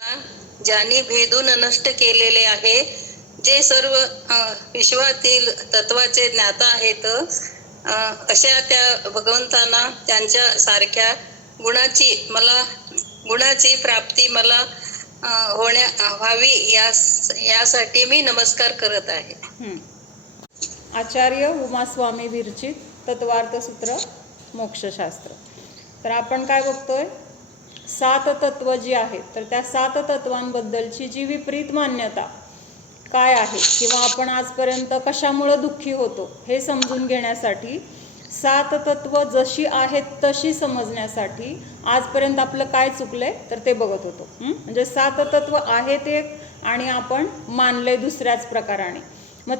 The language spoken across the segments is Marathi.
ज्यांनी भेदून नष्ट केलेले आहे, जे सर्व विश्वातील तत्वाचे ज्ञाता आहेत, अशा त्या भगवंतांना त्यांच्या सारख्या गुणाची प्राप्ती मला व्हावी यासाठी मी नमस्कार करत आहे. आचार्य उमास्वामी विरचित तत्वार्थसूत्र मोक्षशास्त्र. तर आपण काय बघतोय, 7 तत्व जी आहेत, तर त्या 7 तत्वांबद्दलची जी विपरीत मान्यता काय आहे किंवा आपण आजपर्यंत कशामुळं दुःखी होतो हे समजून घेण्यासाठी, 7 तत्व जशी आहेत तशी समजण्यासाठी आजपर्यंत आपलं काय चुकलंय तर ते बघत होतो. म्हणजे 7 तत्व आहेत एक आणि आपण मानले दुसऱ्याच प्रकाराने. मग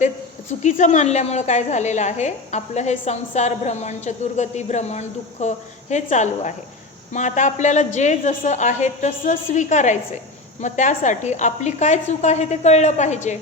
ते चुकीचं मानल्यामुळं काय झालेलं आहे, आपलं हे संसार भ्रमण, चतुर्गती भ्रमण, दुःख हे चालू आहे. मग आता आपल्याला जे जसं आहे तसं स्वीकारायचंय. मग त्यासाठी आपली काय चूक आहे ते कळलं पाहिजे.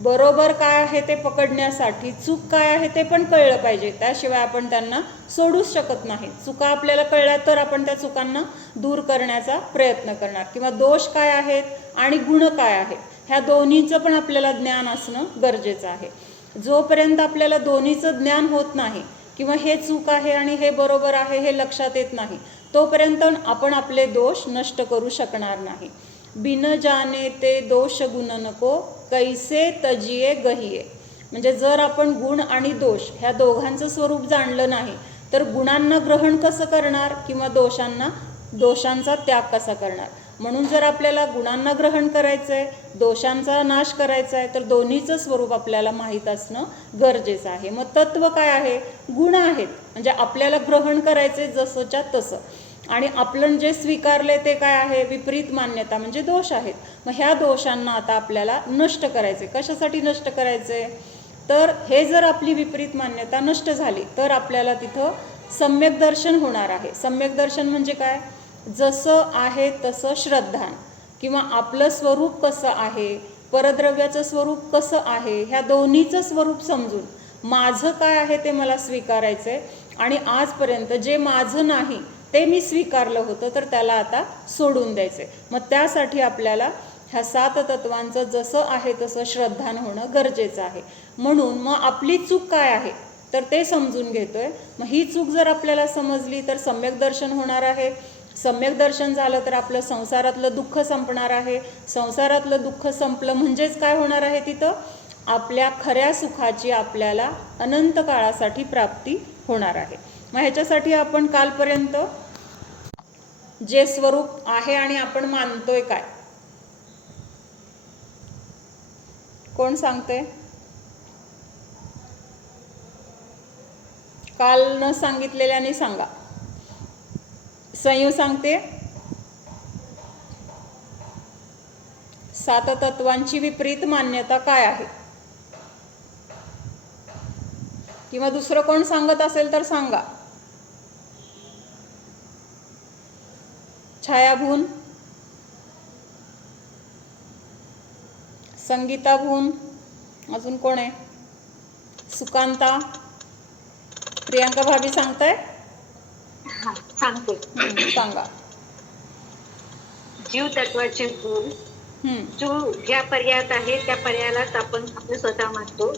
बरोबर काय आहे ते पकडण्यासाठी चूक काय आहे ते पण कळलं पाहिजे. त्याशिवाय आपण त्यांना सोडूच शकत नाही. चुका आपल्याला कळल्या तर आपण त्या चुकांना दूर करण्याचा प्रयत्न करणार, किंवा दोष काय आहेत आणि गुण काय आहेत ह्या दोन्हीचं पण आपल्याला ज्ञान असणं गरजेचं आहे. जोपर्यंत आपल्याला दोन्हीचं ज्ञान होत नाही किंवा हे चूक आहे आणि हे बरोबर आहे हे लक्षात येत नाही, तोपर्यंत आपण आपले दोष नष्ट करू शकणार नाही. बिन जाने ते दोष गुण नको, कैसे तजिये गहिये. म्हणजे जर आपण गुण आणि दोष ह्या दोघांचं स्वरूप जाणलं नाही तर गुणांना ग्रहण कसं करणार किंवा दोषांचा त्याग कसा करणार. म्हणून जर आपल्याला गुणांना ग्रहण करायचं आहे, दोषांचा नाश करायचा आहे, तर दोन्हीचं स्वरूप आपल्याला माहीत असणं गरजेचं आहे. मग तत्व काय आहे, गुण आहेत, म्हणजे आपल्याला ग्रहण करायचे जसंच्या तसं. आणि आपण जे स्वीकारले ते काय आहे, विपरीत मान्यता म्हणजे दोष आहेत. मग ह्या दोषांना आता आपल्याला नष्ट करायचे. कशासाठी नष्ट करायचे, तर हे जर आपली विपरीत मान्यता नष्ट झाली तर आपल्याला तिथं सम्यक दर्शन होणार आहे. सम्यक दर्शन म्हणजे काय, जसं आहे तसं श्रद्धान, किंवा आपलं स्वरूप कसं आहे, परद्रव्याचं स्वरूप कसं आहे, ह्या दोन्हीचं स्वरूप समजून माझं काय आहे ते मला स्वीकारायचं आहे. आणि आजपर्यंत जे माझं नाही ते मी स्वीकारलं होतं तर त्याला आता सोडून द्यायचं आहे. मग त्यासाठी आपल्याला ह्या 7 तत्वांचं जसं आहे तसं श्रद्धान होणं गरजेचं आहे. म्हणून मग आपली चूक काय आहे तर ते समजून घेतोय. मग ही चूक जर आपल्याला समजली तर सम्यक दर्शन होणार आहे. सम्यक दर्शन झालं तर आपलं संसारातलं दुःख संपणार आहे. संसारातलं दुःख संपलं म्हणजेच काय होणार आहे, तिथं आपल्या खऱ्या सुखाची आपल्याला अनंत काळासाठी प्राप्ती होणार आहे. मग ह्याच्यासाठी आपण कालपर्यंत जे स्वरूप आहे आणि आपण मानतोय काय, कोण सांगते, काल न सांगितलेल्याने सांगा. संयू सांगते, 7 तत्वांची विपरीत मान्यता काय आहे, किंवा दुसरं कोण सांगत असेल तर सांगा. छायाभून, संगीता भून, अजून कोण आहे, सुकांता, प्रियांका भाभी सांगताय, सांगते. सांगा. जीव तत्वाचे गुण, जो ज्या पर्यायात आहे त्या पर्यायालाच आपण आपलं स्वतः मानतो.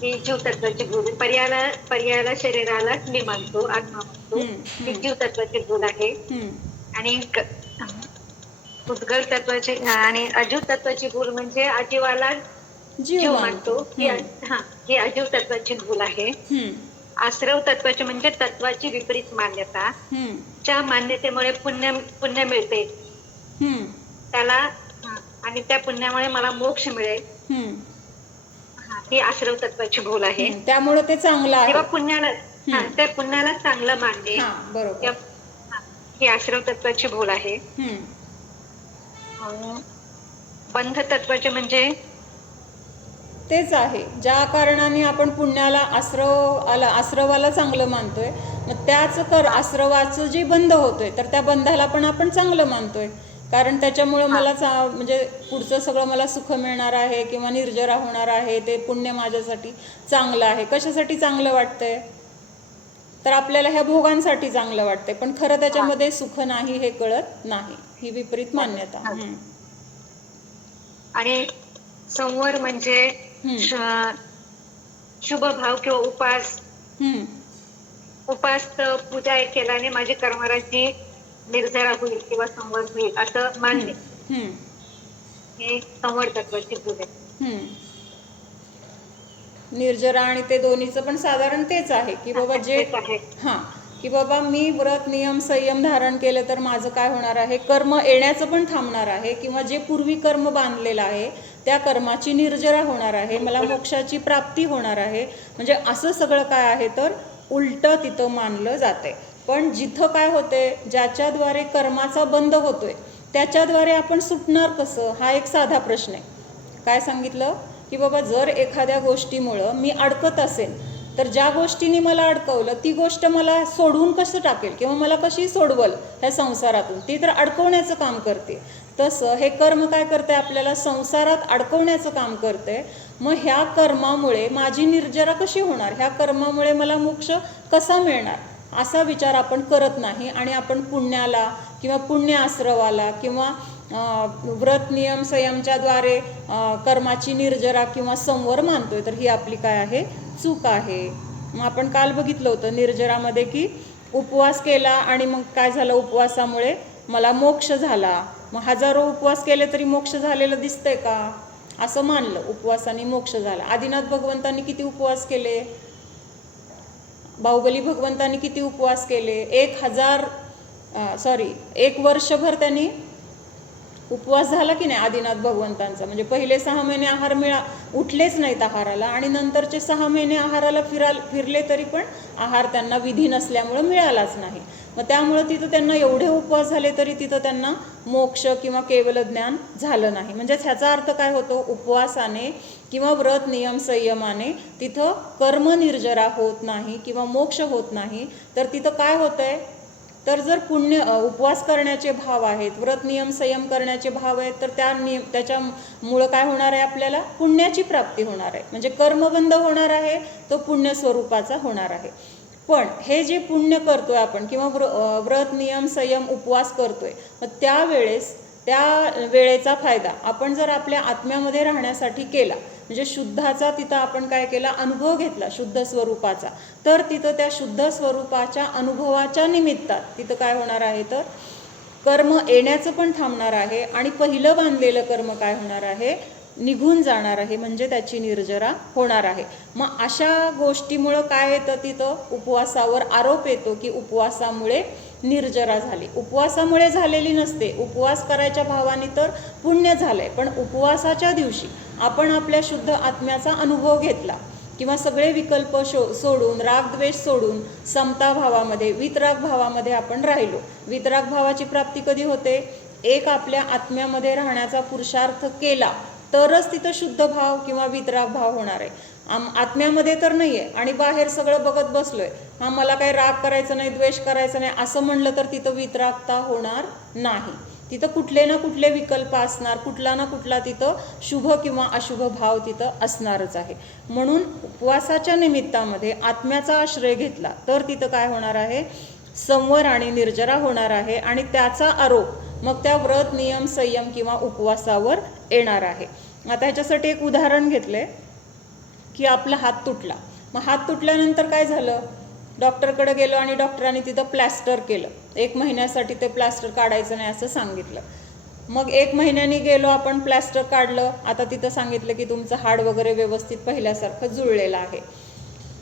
की जीव तत्वाचे गुण पर्यायाला शरीरालाच मी मानतो, आत्मा मानतो. की जीव तत्वाचे गुण आहे. आणि उद्गल तत्वाचे आणि अजीव तत्वाचे गुण म्हणजे अजीवाला जीव मानतो. ही अजीव तत्वाची गुण आहे. आश्रव तत्वाचे म्हणजे तत्वाची विपरीत मान्यता, ज्या मान्यतेमुळे पुण्य मिळते त्याला, आणि त्या पुण्यामुळे मला मोक्ष मिळेल, ही आश्रव तत्वाची भूल आहे. त्यामुळे ते चांगलं आहे, तेव्हा पुण्याला त्या पुण्याला चांगलं मानणे, ही आश्रव तत्वाची भूल आहे. बंध तत्वाचे म्हणजे तेच आहे, ज्या कारणाने आपण पुण्याला आश्रवाला चांगलं मानतोय, मग त्याच आश्रवाचं जे बंध होतोय तर त्या बंधाला पण आपण चांगलं मानतोय, कारण त्याच्यामुळं मला म्हणजे पुढचं सगळं मला सुख मिळणार आहे किंवा निर्जरा होणार आहे, ते पुण्य माझ्यासाठी चांगलं आहे. कशासाठी चांगलं वाटतंय, तर आपल्याला ह्या भोगांसाठी चांगलं वाटते, पण खरं त्याच्यामध्ये सुख नाही हे कळत नाही. ही विपरीत मान्यता. आणि संवर म्हणजे शुभ भाव किंवा उपास पूजा केल्याने माझी कर्मराजी निर्जरा होईल किंवा संवर होईल असं मानणे. हे संवर तत्वाची पूजा. निर्जरा आणि ते दोन्हीचं पण साधारण तेच आहे की बाबा जे की बाबा मी व्रत नियम संयम धारण केलं तर माझं काय होणार आहे, कर्म येण्याचं पण थांबणार आहे, किंवा जे पूर्वी कर्म बांधलेलं आहे त्या कर्माची निर्जरा होणार आहे, मला मोक्षाची प्राप्ती होणार आहे. म्हणजे असं सगळं काय आहे तर उलटं तिथं मानलं जाते. पण जिथं काय होते, ज्याच्याद्वारे कर्माचा बंद होतोय त्याच्याद्वारे आपण सुटणार कसं, हा एक साधा प्रश्न आहे. काय सांगितलं की बाबा जर एखाद्या गोष्टीमुळं मी अडकत असेल तर ज्या गोष्टीने मला अडकवलं ती गोष्ट मला सोडवून कसं टाकेल किंवा मला कशी सोडवल ह्या संसारातून, ती तर अडकवण्याचं काम करते. तसं हे कर्म काय करते, आपल्याला संसारात अडकवण्याचं काम करते. मग ह्या कर्मामुळे माझी निर्जरा कशी होणार, ह्या कर्मामुळे मला मोक्ष कसा मिळणार, असा विचार आपण करत नाही. आणि आपण पुण्याला किंवा पुण्य आश्रवाला किंवा व्रत नियम संयमच्याद्वारे कर्माची निर्जरा किंवा संवर मानतोय, तर ही आपली काय आहे, चूक आहे. मग आपण काल बघितलं होतं निर्जरामध्ये की उपवास केला आणि मग काय झालं, उपवासामुळे मला मोक्ष झाला. मग हजारो उपवास केले तरी मोक्ष झालेलं दिसतंय का, असं मानलं, उपवासाने मोक्ष झाला. आदिनाथ भगवंतांनी किती उपवास केले, बाहुबली भगवंतांनी किती उपवास केले, 1 वर्षभर त्यांनी उपवास झाला की नाही आदिनाथ भगवंतांचा. म्हणजे पहिले 6 महिने आहार उठलेच नाहीत आहाराला, आणि नंतरचे 6 महिने आहाराला फिरले तरी पण आहार त्यांना विधी नसल्यामुळं मिळालाच नाही. मग त्यामुळं तिथं त्यांना एवढे उपवास झाले तरी तिथं त्यांना मोक्ष किंवा केवल ज्ञान झालं नाही. म्हणजेच ह्याचा अर्थ काय होतो, उपवासाने किंवा व्रत नियम संयमाने तिथं कर्म निर्जरा होत नाही किंवा मोक्ष होत नाही. तर तिथं काय होतंय, तर जर उपवास करण्याचे भाव आहेत, व्रत नियम संयम करण्याचे भाव आहेत, तर त्याच्यामुळं काय होणार आहे, आपल्याला पुण्याची प्राप्ती होणार आहे. म्हणजे कर्मबंध होणार आहे, तो पुण्य स्वरूपाचा होणार आहे. पण हे जे पुण्य करतोय आपण किंवा व्रत नियम संयम उपवास करतोय, मग त्या वेळेचा फायदा आपण जर आपल्या आत्म्यामध्ये राहण्यासाठी केला, म्हणजे शुद्धाचा तिथं आपण काय केला, अनुभव घेतला शुद्ध स्वरूपाचा, तर तिथं त्या शुद्ध स्वरूपाच्या अनुभवाच्या निमित्तात तिथं काय होणार आहे, तर कर्म येण्याचं पण थांबणार आहे आणि पहिलं बांधलेलं कर्म काय होणार आहे, निघून जाणार आहे. म्हणजे त्याची निर्जरा होणार आहे. मग अशा गोष्टीमुळं काय येतं, तिथं उपवासावर आरोप येतो की उपवासामुळे निर्जरा झाली. उपवासामुळे झालेली नसते, उपवास करायच्या भावाने तर पुण्य झालंय. पण उपवासाच्या दिवशी आपण आपल्या शुद्ध आत्म्याचा अनुभव घेतला किंवा सगळे विकल्प सोडून, रागद्वेष सोडून समता भावामध्ये, वितराग भावामध्ये आपण राहिलो. वितराग भावाची प्राप्ती कधी होते, एक आपल्या आत्म्यामध्ये राहण्याचा पुरुषार्थ केला तरच तिथं शुद्ध भाव किंवा वितराग भाव होणार आहे. आत्म्यामध्ये तर नाही आहे आणि बाहेर सगळं बघत बसलोय, मला काही राग करायचा नाही, द्वेष करायचा नाही असं म्हणलं तर तिथं वितरागता होणार नाही. तिथं कुठले ना कुठले विकल्प असणार, कुठला ना कुठला तिथं शुभ किंवा अशुभ भाव तिथं असणारच आहे. म्हणून उपवासाच्या निमित्तामध्ये आत्म्याचा आश्रय घेतला तर तिथं काय होणार आहे, संवर आणि निर्जरा होणार आहे. आणि त्याचा आरोप मग त्या व्रत नियम संयम किंवा उपवासावर येणार आहे. आता ह्याच्यासाठी एक उदाहरण घेतलंय की आपला हात तुटला. मग हात तुटल्यानंतर काय झालं, डॉक्टरकडे गेलो आणि डॉक्टरांनी तिथं प्लॅस्टर केलं. 1 महिन्यासाठी ते प्लॅस्टर काढायचं नाही असं सांगितलं. मग 1 महिन्याने गेलो आपण, प्लॅस्टर काढलं. आता तिथं सांगितलं की तुमचं हाड वगैरे व्यवस्थित पहिल्यासारखं जुळलेलं आहे.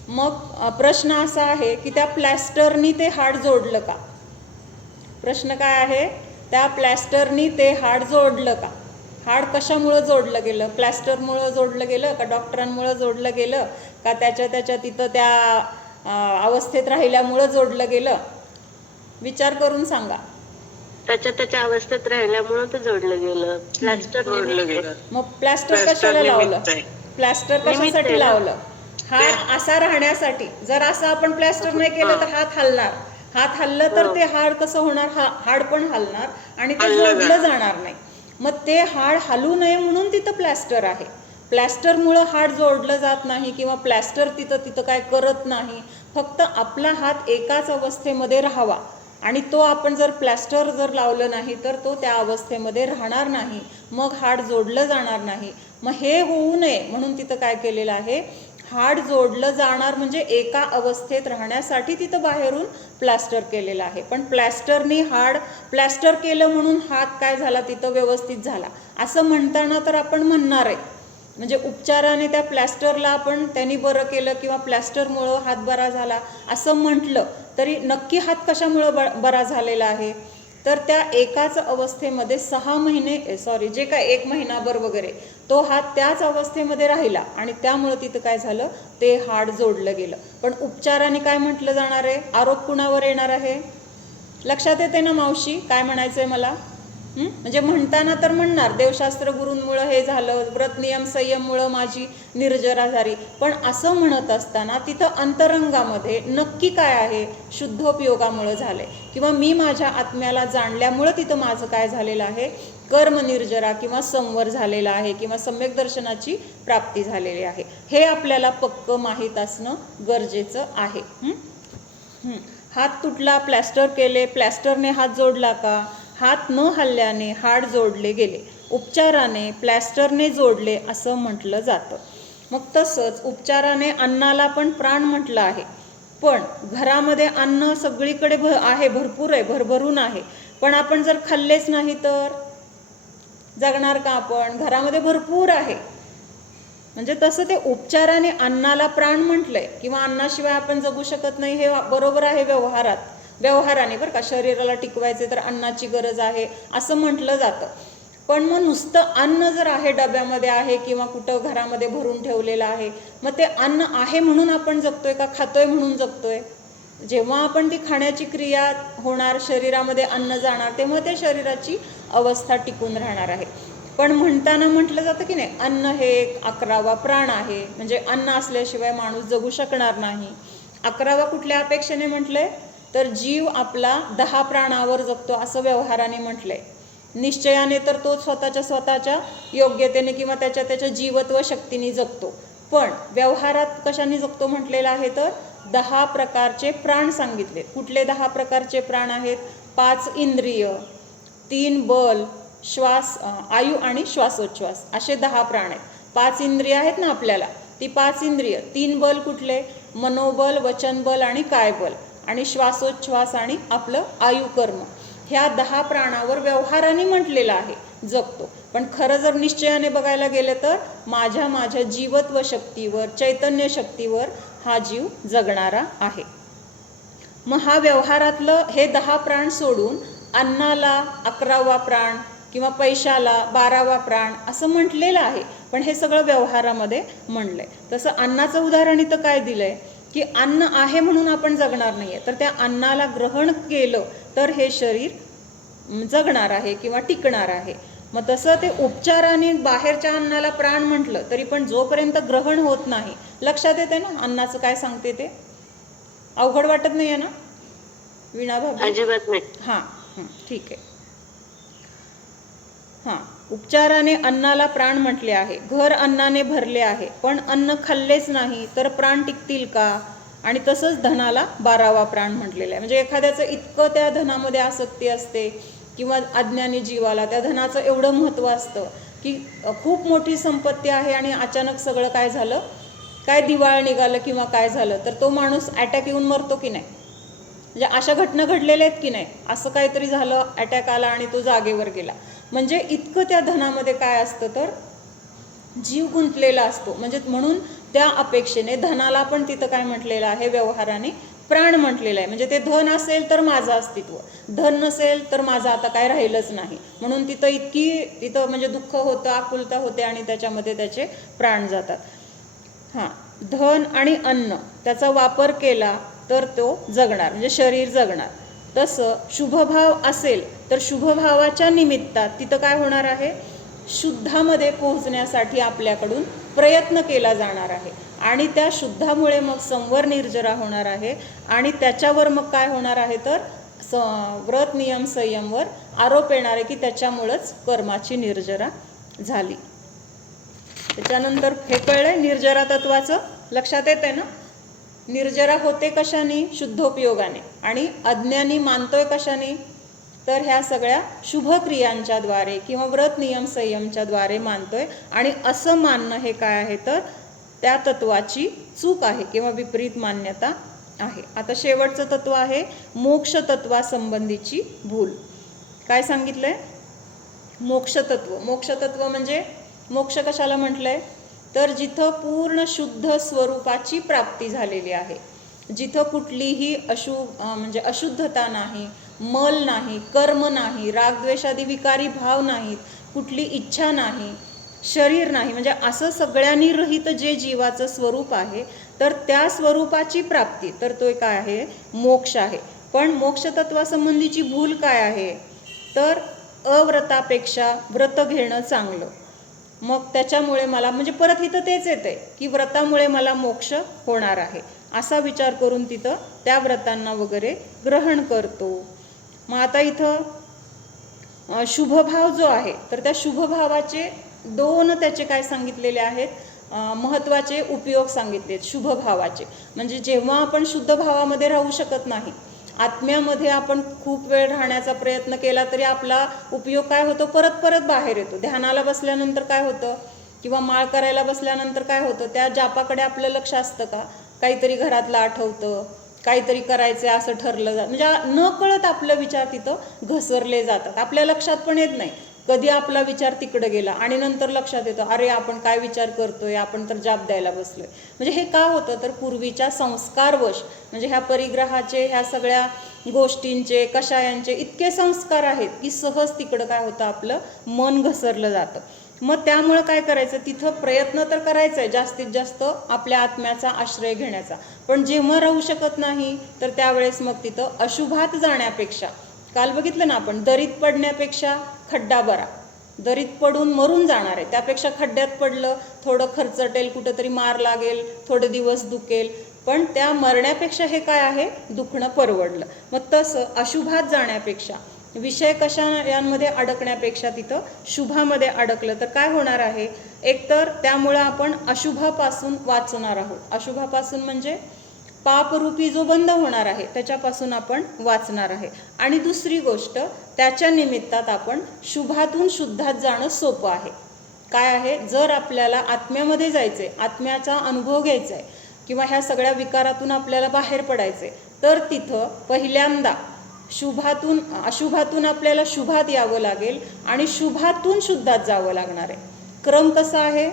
मग प्रश्न असा आहे की त्या प्लॅस्टरनी ते हाड जोडलं का, प्रश्न काय आहे, त्या प्लॅस्टरनी ते हाड जोडलं का, हाड कशामुळं जोडलं गेलं, प्लॅस्टरमुळं जोडलं गेलं का डॉक्टरांमुळं जोडलं गेलं का त्याच्या तिथं त्या अवस्थेत राहिल्यामुळं जोडलं गेलं, विचार करून सांगा. त्याच्या अवस्थेत राहिल्यामुळं ते जोडलं गेलं, प्लॅस्टर जोडलं गेलं. मग प्लॅस्टर कशाला लावलं, प्लॅस्टर कशासाठी लावलं, हाड असा राहण्यासाठी. जर असं आपण प्लॅस्टर नाही केलं तर हात हलणार, हात हललं तर ते हाड कसं होणार, हाड पण हलणार आणि ते जोडलं जाणार नाही. मग ते हाड हलू नये म्हणून तिथं प्लॅस्टर आहे. प्लॅस्टरमुळं हाड जोडलं जात नाही किंवा प्लॅस्टर तिथं काय करत नाही. फक्त आपला हात एकाच अवस्थेमध्ये राहावा आणि तो आपण जर प्लॅस्टर जर लावलं नाही तर तो त्या अवस्थेमध्ये राहणार नाही, मग हाड जोडलं जाणार नाही. मग हे होऊ नये म्हणून तिथं काय केलेलं आहे, हाड जोडलं जाणार म्हणजे एका अवस्थेत राहण्यासाठी तिथं बाहेरून प्लास्टर केलेलं आहे. पण प्लॅस्टरनी हाड प्लॅस्टर केलं म्हणून हात काय झाला तिथं व्यवस्थित झाला असं म्हणताना तर आपण म्हणणार आहे. म्हणजे उपचाराने त्या प्लॅस्टरला आपण त्यांनी बरं केलं किंवा प्लॅस्टरमुळं हात बरा झाला असं म्हटलं तरी नक्की हात कशामुळं बरा झालेला आहे, तर त्या एकाच अवस्थेमध्ये 6 महिने जे काय 1 महिनाभर वगैरे तो हात त्याच अवस्थेमध्ये राहिला आणि त्यामुळं तिथं काय झालं, ते हाड जोडलं गेलं. पण उपचाराने काय म्हटलं जाणार आहे, आरोप कुणावर येणार आहे, लक्षात येते ना मावशी काय म्हणायचं आहे मला? म्हणजे म्हणताना तर म्हणणार देवशास्त्र गुरूंमुळं हे झालं, व्रत नियम संयममुळं माझी निर्जरा झाली, पण असं म्हणत असताना तिथं अंतरंगामध्ये नक्की काय आहे, शुद्धोपयोगामुळं झालंय किंवा मी माझ्या आत्म्याला जाणल्यामुळं तिथं माझं काय झालेलं आहे, कर्म निर्जरा किंवा संवर झालेला आहे किंवा सम्यक दर्शनाची प्राप्ती झालेली आहे. हे आपल्याला पक्क माहीत असणं गरजेचं आहे. हात तुटला, प्लॅस्टर केले, प्लॅस्टरने हात जोडला का, हात न हलल्याने हाड जोडले गेले, उपचाराने प्लॅस्टरने जोडले असं म्हटलं जातं. मग तसंच उपचाराने अन्नाला पण प्राण म्हटलं आहे. पण घरामध्ये अन्न सगळीकडे आहे, भरपूर आहे, भरभरून आहे, पण आपण जर खाल्लेच नाही तर जगणार का आपण? घरामध्ये भरपूर आहे. म्हणजे तसं ते उपचाराने अन्नाला प्राण म्हटलंय किंवा अन्नाशिवाय आपण जगू शकत नाही हे बरोबर आहे व्यवहाराने बरं का. शरीराला टिकवायचे तर अन्नाची गरज आहे असं म्हटलं जातं. पण मग नुसतं अन्न जर आहे, डब्यामध्ये आहे किंवा कुठं घरामध्ये भरून ठेवलेलं आहे, मग ते अन्न आहे म्हणून आपण जगतोय का खातोय म्हणून जगतोय? जेव्हा आपण ती खाण्याची क्रिया होणार, शरीरामध्ये अन्न जाणार, तेव्हा त्या शरीराची अवस्था टिकून राहणार आहे. पण म्हणताना म्हटलं जातं की नाही, अन्न हे 11वा प्राण आहे, म्हणजे अन्न असल्याशिवाय माणूस जगू शकणार नाही. 11वा कुठल्या अपेक्षेने म्हटलंय, तर जीव आपला 10 प्राणावर जगतो असं व्यवहाराने म्हटलंय. निश्चयाने तर तो स्वतःच्या योग्यतेने किंवा त्याच्या जीवत्व शक्तीने जगतो, पण व्यवहारात कशाने जगतो म्हटलेलं आहे, तर 10 प्रकारचे प्राण सांगितले. कुठले 10 प्रकारचे प्राण आहेत? 5 इंद्रिय, 3 बल, श्वास, आयु आणि श्वासोच्छ्वास, असे 10 प्राण आहेत. 5 इंद्रिय आहेत ना आपल्याला, ती 5 इंद्रिय. 3 बल कुठले? मनोबल, वचनबल आणि कायबल, आणि श्वासोच्छ्वास आणि आपलं आयुकर्म. ह्या 10 प्राणावर व्यवहाराने म्हटलेलं आहे जगतो. पण खरं जर निश्चयाने बघायला गेलं तर माझ्या जीवत्व शक्तीवर, चैतन्य शक्तीवर हा जीव जगणारा आहे. मग हा व्यवहारातलं हे 10 प्राण सोडून अन्नाला 11वा प्राण किंवा पैशाला 12वा प्राण असं म्हटलेलं आहे. पण हे सगळं व्यवहारामध्ये म्हणलंय. तसं अन्नाचं उदाहरण इथं काय दिलंय की अन्न आहे म्हणून आपण जगणार नाहीये, तर त्या अन्नाला ग्रहण केलं तर हे शरीर जगणार आहे किंवा टिकणार आहे. मग तसं ते उपचाराने बाहेरच्या अन्नाला प्राण म्हटलं तरी पण जोपर्यंत ग्रहण होत नाही, लक्षात येते ना अन्नाचं काय सांगते ते? अवघड वाटत नाही आहे ना वीणा भाभी? अजिबात नाही. हां ठीक आहे. हां, उपचाराने अन्नाला प्राण म्हटले आहे. घर अन्नाने भरले आहे, पण अन्न खाल्लेच नाही तर प्राण टिकतील का? आणि तसंच धनाला 12वा प्राण म्हटलेलं आहे. म्हणजे एखाद्याचं इतकं त्या धनामध्ये आसक्ती असते किंवा अज्ञानी जीवाला त्या धनाचं एवढं महत्त्व असतं की खूप मोठी संपत्ती आहे आणि अचानक सगळं काय झालं, काय दिवाळ निघालं किंवा काय झालं, तर तो माणूस अटॅक येऊन मरतो की नाही? म्हणजे अशा घटना घडलेल्या आहेत की नाही? असं काहीतरी झालं, अटॅक आला आणि तो जागेवर गेला. म्हणजे इतकं त्या धनामध्ये काय असतं, तर जीव गुंतलेला असतो. म्हणजे म्हणून त्या अपेक्षेने धनाला पण तिथं काय म्हटलेलं आहे, व्यवहाराने प्राण म्हटलेलं आहे. म्हणजे ते धन असेल तर माझं अस्तित्व, धन नसेल तर माझं आता काय राहिलंच नाही. म्हणून तिथं म्हणजे दुःख होतं, आकुलता होते आणि त्याच्यामध्ये त्याचे प्राण जातात. हां, धन आणि अन्न त्याचा वापर केला तर तो जगणार, म्हणजे शरीर जगणार. तसं शुभभाव असेल तर शुभभावाच्या निमित्तात तिथं काय होणार आहे, शुद्धामध्ये पोहोचण्यासाठी आपल्याकडून प्रयत्न केला जाणार आहे आणि त्या शुद्धामुळे मग संवर निर्जरा होणार आहे आणि त्याच्यावर मग काय होणार आहे, तर व्रत नियम संयमवर आरोप येणार आहे की त्याच्यामुळंच कर्माची निर्जरा झाली. त्याच्यानंतर हे कळलंय निर्जरा तत्वाचं, लक्षात येतंय ना? निर्जरा होते कशाने? शुद्धोपयोगाने. आणि अज्ञानी मानतोय कशाने? तर ह्या सगळ्या शुभक्रियांच्या द्वारे किंवा व्रत नियम संयमच्या द्वारे मानतोय. आणि असं मानणं हे काय आहे? तर त्या तत्वाची चूक आहे किंवा विपरीत मान्यता आहे. आता शेवटचं तत्व आहे मोक्ष तत्वासंबंधीची भूल. काय सांगितलंय? मोक्षतत्व. मोक्षतत्व म्हणजे मोक्ष कशाला म्हटलंय? तर जिथं पूर्ण शुद्ध स्वरूपाची प्राप्ती झालेली आहे, जिथं कुठलीही म्हणजे अशुद्धता नाही, मल नाही, कर्म नाही, रागद्वेषादी विकारी भाव नाहीत, कुठली इच्छा नाही, शरीर नाही, म्हणजे असं सगळ्यांनी रहित जे जीवाचं स्वरूप आहे, तर त्या स्वरूपाची प्राप्ती, तर तो काय आहे? मोक्ष आहे. पण मोक्षतत्वासंबंधीची भूल काय आहे? तर अव्रतापेक्षा व्रत घेणं चांगलं. मग त्याच्यामुळे मला, म्हणजे परत इथं तेच येतंय की व्रतामुळे मला मोक्ष होणार आहे असा विचार करून तिथं त्या व्रतांना वगैरे ग्रहण करतो. मग आता इथं शुभभाव जो आहे, तर त्या शुभभावाचे दोन त्याचे काय सांगितलेले आहेत? महत्त्वाचे उपयोग सांगितलेत शुभभावाचे. म्हणजे जेव्हा आपण शुद्ध भावामध्ये राहू शकत नाही, आत्म्यामध्ये आपण खूप वेळ राहण्याचा प्रयत्न केला तरी आपला उपयोग काय होतो? परत परत बाहेर येतो. ध्यानाला बसल्यानंतर काय होतं? किंवा माळ करायला बसल्यानंतर काय होतं? त्या जापाकडे आपलं लक्ष असतं का? काहीतरी घरातलं आठवतं, काहीतरी करायचं असं ठरलं जातं, म्हणजे न कळत आपलं विचार तिथं घसरले जातात. आपल्या लक्षात पण येत नाही कधी आपला विचार तिकडं गेला आणि नंतर लक्षात येतं अरे आपण काय विचार करतोय, आपण तर जाप द्यायला बसलोय. म्हणजे हे का होतं? तर पूर्वीच्या संस्कारवश, म्हणजे ह्या परिग्रहाचे, ह्या सगळ्या गोष्टींचे, कषायांचे इतके संस्कार आहेत की सहज तिकडं काय होतं? आपलं मन घसरलं जातं. मग त्यामुळं काय करायचं? तिथं प्रयत्न तर करायचा आहे जास्तीत जास्त आपल्या आत्म्याचा आश्रय घेण्याचा, पण जेव्हा राहू शकत नाही तर त्यावेळेस मग तिथं अशुभात जाण्यापेक्षा, काल बघितलं ना आपण, दरीत पडण्यापेक्षा खड्डा बरा. दरीत पडून मरून जाणार आहे त्यापेक्षा खड्ड्यात पडलं, थोडं खर्चटेल, कुठंतरी मार लागेल, थोडे दिवस दुखेल, पण त्या मरण्यापेक्षा हे काय आहे? दुखणं परवडलं. मग तसं अशुभात जाण्यापेक्षा, विषय यांमध्ये अडकण्यापेक्षा तिथं शुभामध्ये अडकलं तर काय होणार आहे? एकतर त्यामुळं आपण अशुभापासून वाचणार आहोत. अशुभापासून म्हणजे पापरूपी जो बंध होणार आहे त्याच्यापासून आपण वाचणार आहे. आणि दुसरी गोष्ट, त्याच्या निमित्तात आपण शुभातून शुद्धात जाणं सोपं आहे. काय आहे? जर आपल्याला आत्म्यामध्ये जायचे, आत्म्याचा अनुभव घ्यायचा आहे किंवा ह्या सगळ्या विकारातून आपल्याला बाहेर पडायचे, तर तिथं पहिल्यांदा अशुभातून आपल्याला शुभात यावं लागेल आणि शुभातून शुद्धात जावं लागणार आहे. क्रम कसा आहे?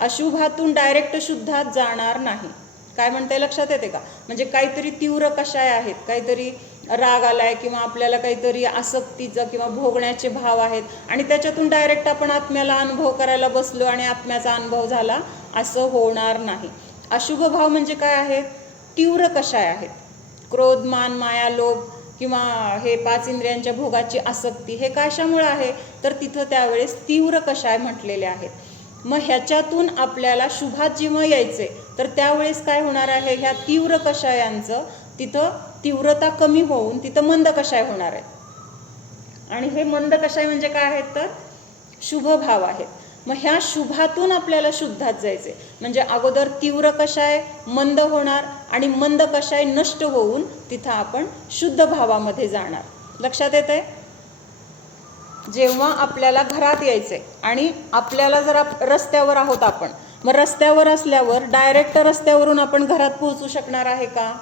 अशुभातून डायरेक्ट शुद्धात जाणार नाही. काय म्हणताय? लक्षात येते का? म्हणजे काहीतरी तीव्र कषाय आहेत, काहीतरी राग आलाय किंवा आपल्याला काहीतरी आसक्तीचं किंवा भोगण्याचे भाव आहेत आणि त्याच्यातून डायरेक्ट आपण आत्म्याला अनुभव करायला बसलो आणि आत्म्याचा अनुभव झाला, असं होणार नाही. अशुभ भाव म्हणजे काय आहेत? तीव्र कषाय आहेत. क्रोध, मान, माया, लोभ किंवा हे 5 इंद्रियांच्या भोगाची आसक्ती, हे कशामुळे आहे? तर तिथं त्यावेळेस तीव्र कषाय म्हटलेले आहेत. मग ह्याच्यातून आपल्याला शुभात जेव्हा यायचे तर त्यावेळेस काय होणार आहे? ह्या तीव्र कषायांचं तिथं तीव्रता कमी होऊन तिथं मंद कषाय होणार आहे. आणि हे मंद कषाय म्हणजे काय आहेत? तर शुभ भाव आहेत. मग ह्या शुभातून आपल्याला शुद्धात जायचे, म्हणजे अगोदर तीव्र कषाय मंद होणार आणि मंद कषाय नष्ट होऊन तिथं आपण शुद्ध भावामध्ये जाणार. लक्षात येत आहे? जेव्हा आपल्याला घरात यायचंय आणि आपल्याला जर रस्त्यावर आहोत आपण, मग रस्त्यावर असल्यावर डायरेक्ट रस्त्यावरून आपण घरात पोहोचू शकणार आहे का?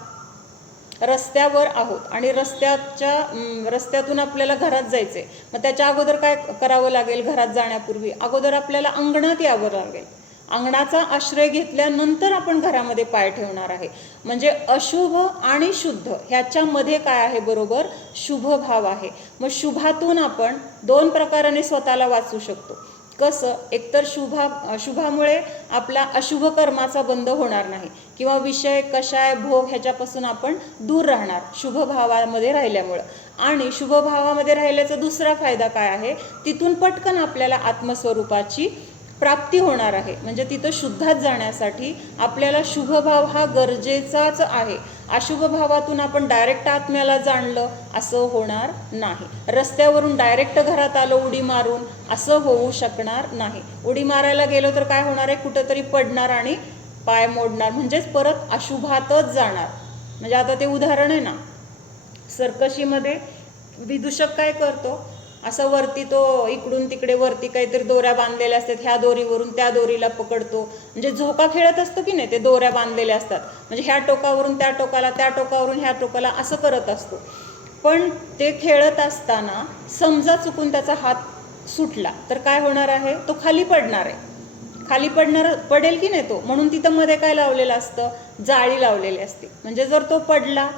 रस्त्यावर आहोत आणि रस्त्यातून आपल्याला घरात जायचंय, मग त्याच्या अगोदर काय करावं लागेल? घरात जाण्यापूर्वी अगोदर आपल्याला अंगणात यावं लागेल. अंगणाचा आश्रय घेतल्यानंतर आपण घरामध्ये पाय ठेवणार आहे. म्हणजे अशुभ आणि शुद्ध ह्याच्यामध्ये काय आहे? बरोबर शुभ भाव आहे. मग शुभातून आपण 2 प्रकाराने स्वतःला वाचू शकतो. कसं? एकतर शुभामुळे आपला अशुभ कर्माचा बंध होणार नाही किंवा विषय, कषाय, भोग ह्याच्यापासून आपण दूर राहणार शुभ भावामध्ये राहिल्यामुळं. आणि शुभ भावामध्ये राहिल्याचा दुसरा फायदा काय आहे? तिथून पटकन आपल्याला आत्मस्वरूपाची प्राप्ती होणार आहे. म्हणजे तिथं शुद्धात जाण्यासाठी आपल्याला शुभभाव हा गरजेचाच आहे. अशुभ भावातून आपण डायरेक्ट आत्म्याला जाणलं असं होणार नाही. रस्त्यावरून डायरेक्ट घरात आलो उडी मारून असं होऊ शकणार नाही. उडी मारायला गेलो तर काय होणार आहे? कुठंतरी पडणार आणि पाय मोडणार, म्हणजेच परत अशुभातच जाणार. म्हणजे आता ते उदाहरण आहे ना, सर्कशीमध्ये विदूषक काय करतो, असं वरती तो इकडून तिकडे वरती काहीतरी दोऱ्या बांधलेल्या असतात, ह्या दोरीवरून त्या दोरीला पकडतो, म्हणजे झोका खेळत असतो की नाही, ते दोऱ्या बांधलेल्या असतात, म्हणजे ह्या टोकावरून त्या टोकाला, त्या टोकावरून ह्या टोकाला असं करत असतो. पण ते खेळत असताना समजा चुकून त्याचा हात सुटला तर काय होणार आहे, तो खाली पडणार आहे. खाली पडेल की नाही तो, म्हणून तिथं मध्ये काय लावलेलं असतं, जाळी लावलेली असते. म्हणजे जर तो पडला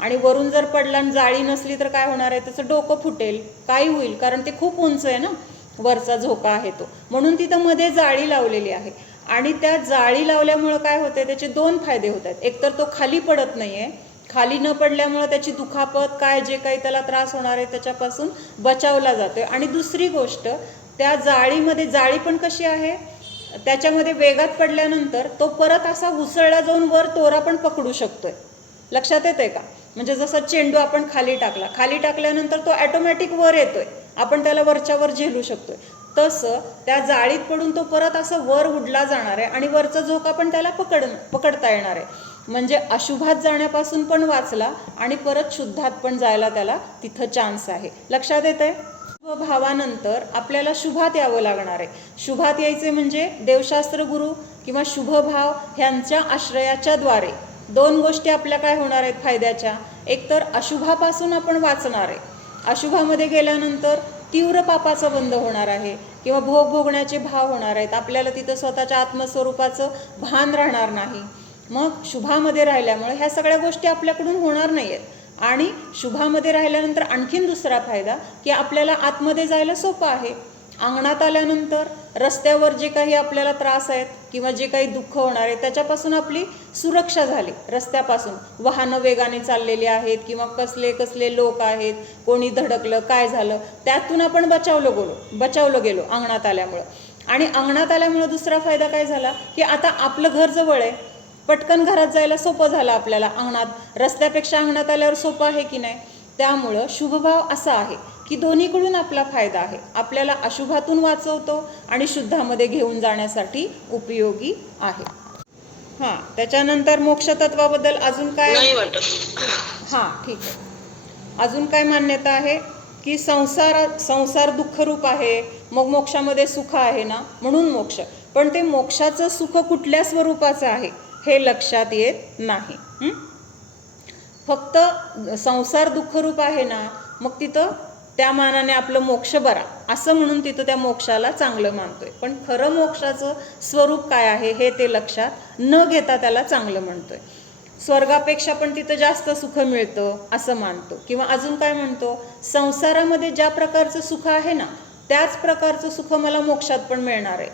आणि वरून जर पडला आणि जाळी नसली तर काय होणार आहे, त्याचं डोकं फुटेल, काही होईल, कारण ते खूप उंच आहे ना, वरचा झोका आहे तो, म्हणून तिथं मध्ये जाळी लावलेली आहे. आणि त्या जाळी लावल्यामुळं काय होते, त्याचे दोन फायदे होत आहेत. एकतर तो खाली पडत नाही आहे, खाली न पडल्यामुळं त्याची दुखापत काय जे काही त्याला त्रास होणार आहे त्याच्यापासून बचावला जातो. आणि दुसरी गोष्ट, त्या जाळीमध्ये, जाळी पण कशी आहे, त्याच्यामध्ये वेगात पडल्यानंतर तो परत असा उसळला जाऊन वर तोरा पण पकडू शकतोय. लक्षात येतंय का? म्हणजे जसा चेंडू आपण खाली टाकला, खाली टाकल्यानंतर तो ॲटोमॅटिक वर येतोय, आपण त्याला वरच्यावर झेलू शकतोय. तसं त्या जाळीत पडून तो परत असं वर उडला जाणार आहे आणि वरचा झोका पण त्याला पकडता येणार आहे. म्हणजे अशुभात जाण्यापासून पण वाचला आणि परत शुद्धात पण जायला त्याला तिथं चान्स आहे. लक्षात येतंय? भावानंतर आपल्याला शुभात यावं लागणार आहे. शुभात यायचे म्हणजे देवशास्त्र गुरु किंवा शुभभाव ह्यांच्या आश्रयाच्या द्वारे दोन गोष्टी आपल्या काय होणार आहेत फायद्याच्या. एकतर अशुभापासून आपण वाचणार आहे, अशुभामध्ये गेल्यानंतर तीव्र पापाचा बंध होणार आहे किंवा भोग भोगण्याचे भाव होणार आहेत, आपल्याला तिथं स्वतःच्या आत्मस्वरूपाचं भान राहणार नाही. मग शुभामध्ये राहिल्यामुळे ह्या सगळ्या गोष्टी आपल्याकडून होणार नाही आहेत. आणि शुभामध्ये राहिल्यानंतर आणखीन दुसरा फायदा की आपल्याला आतमध्ये जायला सोपं आहे. अंगणात आल्यानंतर रस्त्यावर जे काही आपल्याला त्रास आहेत किंवा जे काही दुःख होणार आहे त्याच्यापासून आपली सुरक्षा झाली. रस्त्यापासून वाहनं वेगाने चाललेली आहेत किंवा कसले लोक आहेत, कोणी धडकलं, काय झालं, त्यातून आपण बचावलं गेलो अंगणात आल्यामुळं. आणि अंगणात आल्यामुळं दुसरा फायदा काय झाला की आता आपलं घर जवळ आहे, पटकन घरात जायला सोपं झालं आपल्याला. अंगणात रस्त्यापेक्षा अंगणात आल्यावर सोपं आहे की नाही. त्यामुळं शुभभाव असा आहे की दोन्हीकडून आपला फायदा आहे. आपल्याला अशुभातून वाचवतो आणि शुद्धामध्ये घेऊन जाण्यासाठी उपयोगी आहे. हां, त्याच्यानंतर मोक्षतत्वाबद्दल अजून काय नाही वाटत. हां, ठीक आहे. अजून काय मान्यता आहे की संसार दुःखरूप आहे, मग मोक्षामध्ये सुख आहे ना, म्हणून मोक्ष. पण ते मोक्षाचं सुख कुठल्या स्वरूपाचं आहे हे लक्षात येत नाही. फक्त संसार दुःखरूप आहे ना, मग तिथं त्या मानाने आपलं मोक्ष बरा असं म्हणून तिथं त्या मोक्षाला चांगलं मानतोय. पण खरं मोक्षाचं स्वरूप काय आहे हे ते लक्षात न घेता त्याला चांगलं म्हणतोय. स्वर्गापेक्षा पण तिथं जास्त सुख मिळतं असं मानतो. किंवा अजून काय म्हणतो, संसारामध्ये ज्या प्रकारचं सुख आहे ना त्याच प्रकारचं सुख मला मोक्षात पण मिळणार आहे,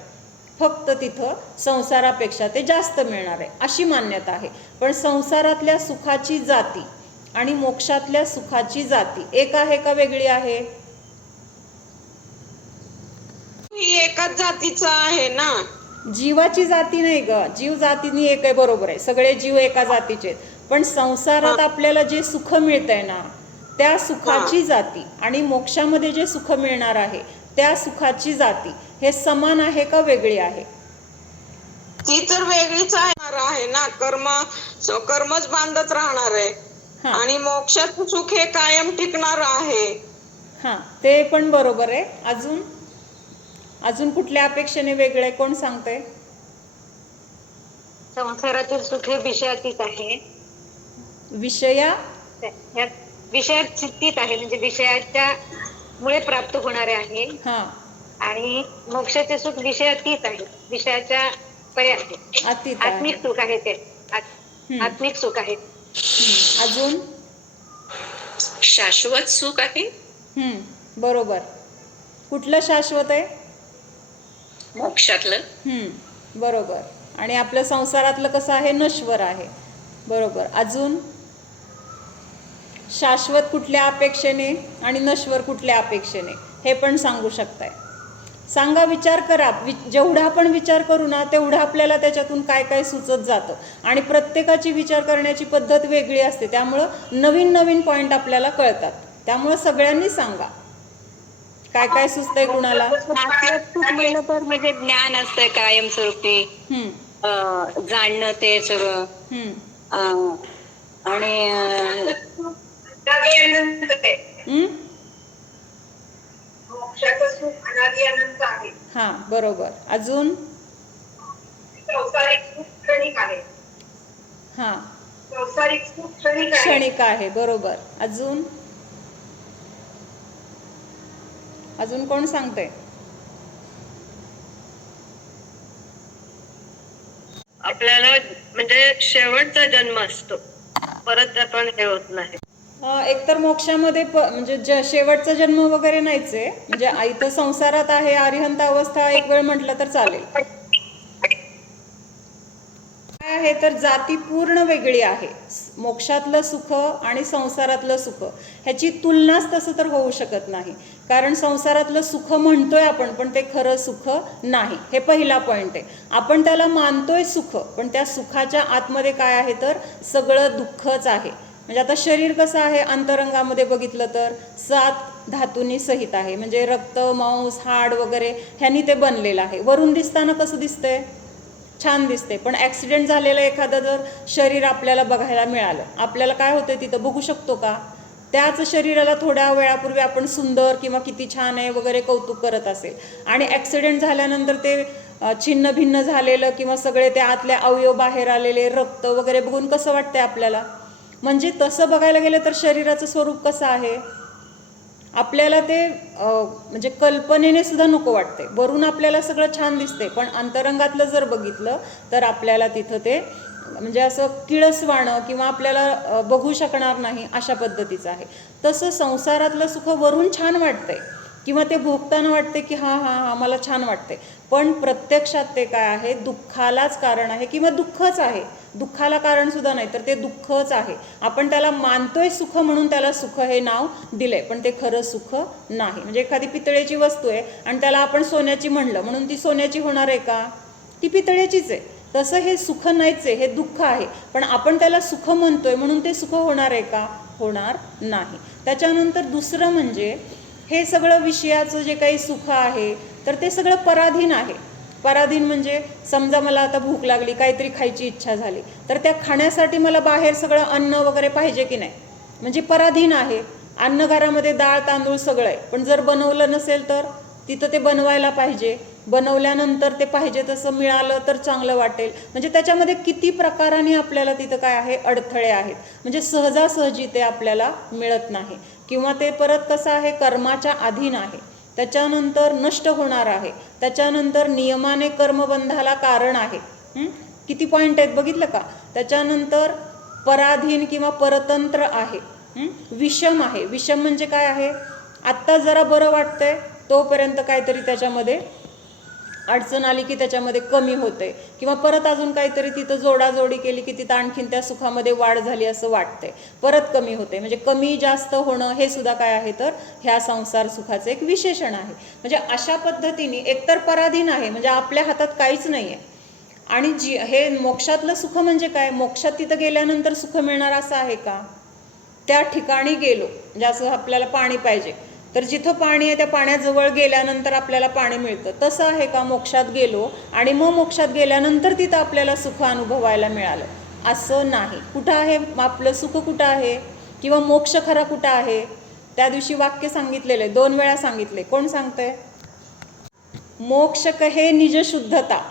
फक्त तिथं संसारापेक्षा ते जास्त मिळणार आहे अशी मान्यता आहे. पण संसारातल्या सुखाची जाती आणि मोक्षातल्या सुखाची जाती एक आहे का वेगळी आहे? ही एकाच जातीचं आहे ना. जीवाची जाती नाही ग, जीव जातीनी एक आहे, बरोबर आहे, सगळे जीव एका जातीचे आहेत. पण संसारात आपल्याला जे सुख मिळतंय ना त्या सुखाची जाती आणि मोक्षामध्ये जे सुख मिळणार आहे त्या सुखाची जाती हे समान आहे का वेगळी आहे? ती तर वेगळीच आहे ना. कर्मच बांधत राहणार आहे आणि मोक्षाचं सुख हे कायम टिकणार आहे. हां, ते पण बरोबर आहे. अजून कुठल्या अपेक्षेने वेगळे कोण सांगतंय? संसारातील सुख हे विषयातीत आहे, विषयात स्थितीत आहे, म्हणजे विषयाच्या मुळे प्राप्त होणारे आहे. हां, आणि मोक्षाचे सुख विषयातीत आहे, विषयाच्या परे आहे, आत्मिक सुख आहे, ते आत्मिक सुख आहे. अजून शाश्वत सुख आहे. बरोबर. कुठलं शाश्वत आहे? मोक्षातलं. बरोबर. आणि आपलं संसारातलं कसं आहे, नश्वर आहे. बरोबर. अजून शाश्वत कुठल्या अपेक्षेने आणि नश्वर कुठल्या अपेक्षेने हे पण सांगू शकताय? सांगा, विचार करा. जेवढा आपण विचार करू ना तेवढं आपल्याला त्याच्यातून काय काय सुचत जातं. आणि प्रत्येकाची विचार करण्याची पद्धत वेगळी असते, त्यामुळं नवीन पॉईंट आपल्याला कळतात. त्यामुळं सगळ्यांनी सांगा काय काय सुचतंय कुणाला. सुख मिळलं तर म्हणजे ज्ञान असतं कायमस्वरूपी. जाणणं ते सगळं हम्म. अं, आणि अनादि अनंत आहे. हम्म? मोक्षाचं सुख अनादि अनंत आहे. हां बरोबर. अजून? संसारिक सुख क्षणिक आहे. हां संसारिक सुख क्षणिक आहे. क्षणिक आहे, बरोबर. अजून? अजून कोण सांगते? आपल्याला म्हणजे शेवटचा जन्म असतो, परत आपण हे होत नाही. एकतर मोक्षामध्ये म्हणजे शेवटचा जन्म वगैरे नाहीच आहे. म्हणजे इथं संसारात आहे, अरिहंत अवस्था एक वेळ म्हटलं तर चालेल. काय आहे तर जाती पूर्ण वेगळी आहे. मोक्षातलं सुख आणि संसारातलं सुख ह्याची तुलनाच तसं तर होऊ शकत नाही. कारण संसारातलं सुख म्हणतोय आपण, पण ते खरं सुख नाही. हे पहिला पॉईंट आहे. आपण त्याला मानतोय सुख, पण त्या सुखाच्या आतमध्ये काय आहे तर सगळं दुःखच आहे. म्हणजे आता शरीर कसं आहे, अंतरंगामध्ये बघितलं तर 7 धातूंनी सहित आहे. म्हणजे रक्त, मांस, हाड वगैरे ह्यांनी ते बनलेलं आहे. वरून दिसताना कसं दिसतंय? छान दिसते. पण ॲक्सिडेंट झालेलं एखादं जर शरीर आपल्याला बघायला मिळालं, आपल्याला काय होतं तिथं बघू शकतो का? त्याच शरीराला थोड्या वेळापूर्वी आपण सुंदर किंवा किती छान आहे वगैरे कौतुक करत असेल, आणि ॲक्सिडेंट झाल्यानंतर ते छिन्न भिन्न झालेलं किंवा सगळे त्या आतले अवयव बाहेर आलेले, रक्त वगैरे बघून कसं वाटतंय आपल्याला? म्हणजे तसं बघायला गेलं तर शरीराचं स्वरूप कसं आहे? आपल्याला ते म्हणजे कल्पनेने सुद्धा नको वाटते. वरून आपल्याला सगळं छान दिसते, पण अंतरंगातलं जर बघितलं तर आपल्याला तिथं ते म्हणजे असं किळसवाणं किंवा आपल्याला बघू शकणार नाही अशा पद्धतीचं आहे. तसं संसारातलं सुख वरून छान वाटतंय किंवा ते भोगताना वाटते की हां हां हां मला छान वाटते, पण प्रत्यक्षात ते काय आहे? दुःखालाच कारण आहे किंवा दुःखच आहे. दुःखाला कारणसुद्धा नाही, तर ते दुःखच आहे. आपण त्याला मानतोय सुख म्हणून त्याला सुख हे नाव दिलंय, पण ते खरं सुख नाही. म्हणजे एखादी पितळेची वस्तू आहे आणि त्याला आपण सोन्याची म्हणलं म्हणून ती सोन्याची होणार आहे का? ती पितळेचीच आहे. तसं हे सुख नाहीच आहे, हे दुःख आहे. पण आपण त्याला सुख म्हणतोय म्हणून ते सुख होणार आहे का? होणार नाही. त्याच्यानंतर दुसरं म्हणजे हे सगळं विषयाचं जे काही सुख आहे तर ते सगळं पराधीन आहे. पराधीन म्हणजे समजा मला आता भूक लागली, काहीतरी खायची इच्छा झाली, तर त्या खाण्यासाठी मला बाहेर सगळं अन्न वगैरे पाहिजे की नाही? म्हणजे पराधीन आहे. अन्नघरामध्ये डाळ तांदूळ सगळं आहे, पण जर बनवलं नसेल तर तिथं ते बनवायला पाहिजे. बनवल्यानंतर ते पाहिजे तसं मिळालं तर चांगलं वाटेल. म्हणजे त्याच्यामध्ये किती प्रकाराने आपल्याला तिथं काय आहे? अडथळे आहेत. म्हणजे सहजासहजी ते आपल्याला मिळत नाही. किंवा ते परत कसं आहे? कर्माच्या अधीन आहे. त्याच्यानंतर नष्ट होणार आहे. त्याच्यानंतर नियमाने कर्मबंधाला कारण आहे. किती पॉईंट आहेत बघितलं का? त्याच्यानंतर पराधीन किंवा परतंत्र आहे. विषम आहे. विषम म्हणजे काय आहे? आत्ता जरा बरं वाटतंय तोपर्यंत काहीतरी त्याच्यामध्ये अडचण आली की त्याच्यामध्ये कमी होते, किंवा परत अजून काहीतरी तिथं जोडाजोडी केली की तिथं आणखीन त्या सुखामध्ये वाढ झाली असं वाटते, परत कमी होते. म्हणजे कमी जास्त होणं हे सुद्धा काय आहे तर ह्या संसार सुखाचं एक विशेषण आहे. म्हणजे अशा पद्धतीने एकतर पराधीन आहे, म्हणजे आपल्या हातात काहीच नाही आहे. आणि हे मोक्षातलं सुख म्हणजे काय? मोक्षात तिथं गेल्यानंतर सुख मिळणार असं आहे का? त्या ठिकाणी गेलो म्हणजे असं आपल्याला पाणी पाहिजे, तर जिथं पाणी आहे त्या पाण्याजवळ गेल्यानंतर आपल्याला पाणी मिळतं. तसं आहे का? मोक्षात गेलो आणि मग मोक्षात गेल्यानंतर तिथं आपल्याला सुख अनुभवायला मिळालं असं नाही. कुठं आहे आपलं सुख? कुठं आहे? किंवा मोक्ष खरा कुठं आहे? त्या दिवशी वाक्य सांगितलेलं आहे, 2 वेळा सांगितले. कोण सांगतंय? मोक्ष कहे निज शुद्धता.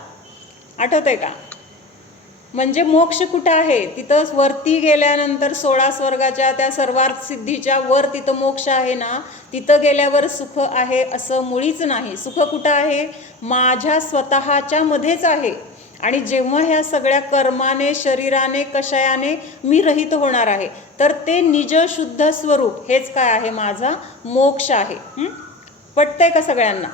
आठवतंय का? म्हणजे मोक्ष कुठं आहे? तिथं वरती गेल्यानंतर 16 स्वर्गाच्या त्या सर्वार्थ सिद्धीच्या वर तिथं मोक्ष आहे ना, तिथं गेल्यावर सुख आहे असं मुळीच नाही. सुख कुठं आहे? माझ्या स्वतःच्या मध्येच आहे. आणि जेव्हा ह्या सगळ्या कर्माने, शरीराने, कषयाने मी रहित होणार आहे, तर ते निज शुद्ध स्वरूप हेच काय आहे? माझा मोक्ष आहे. पटतंय का सगळ्यांना?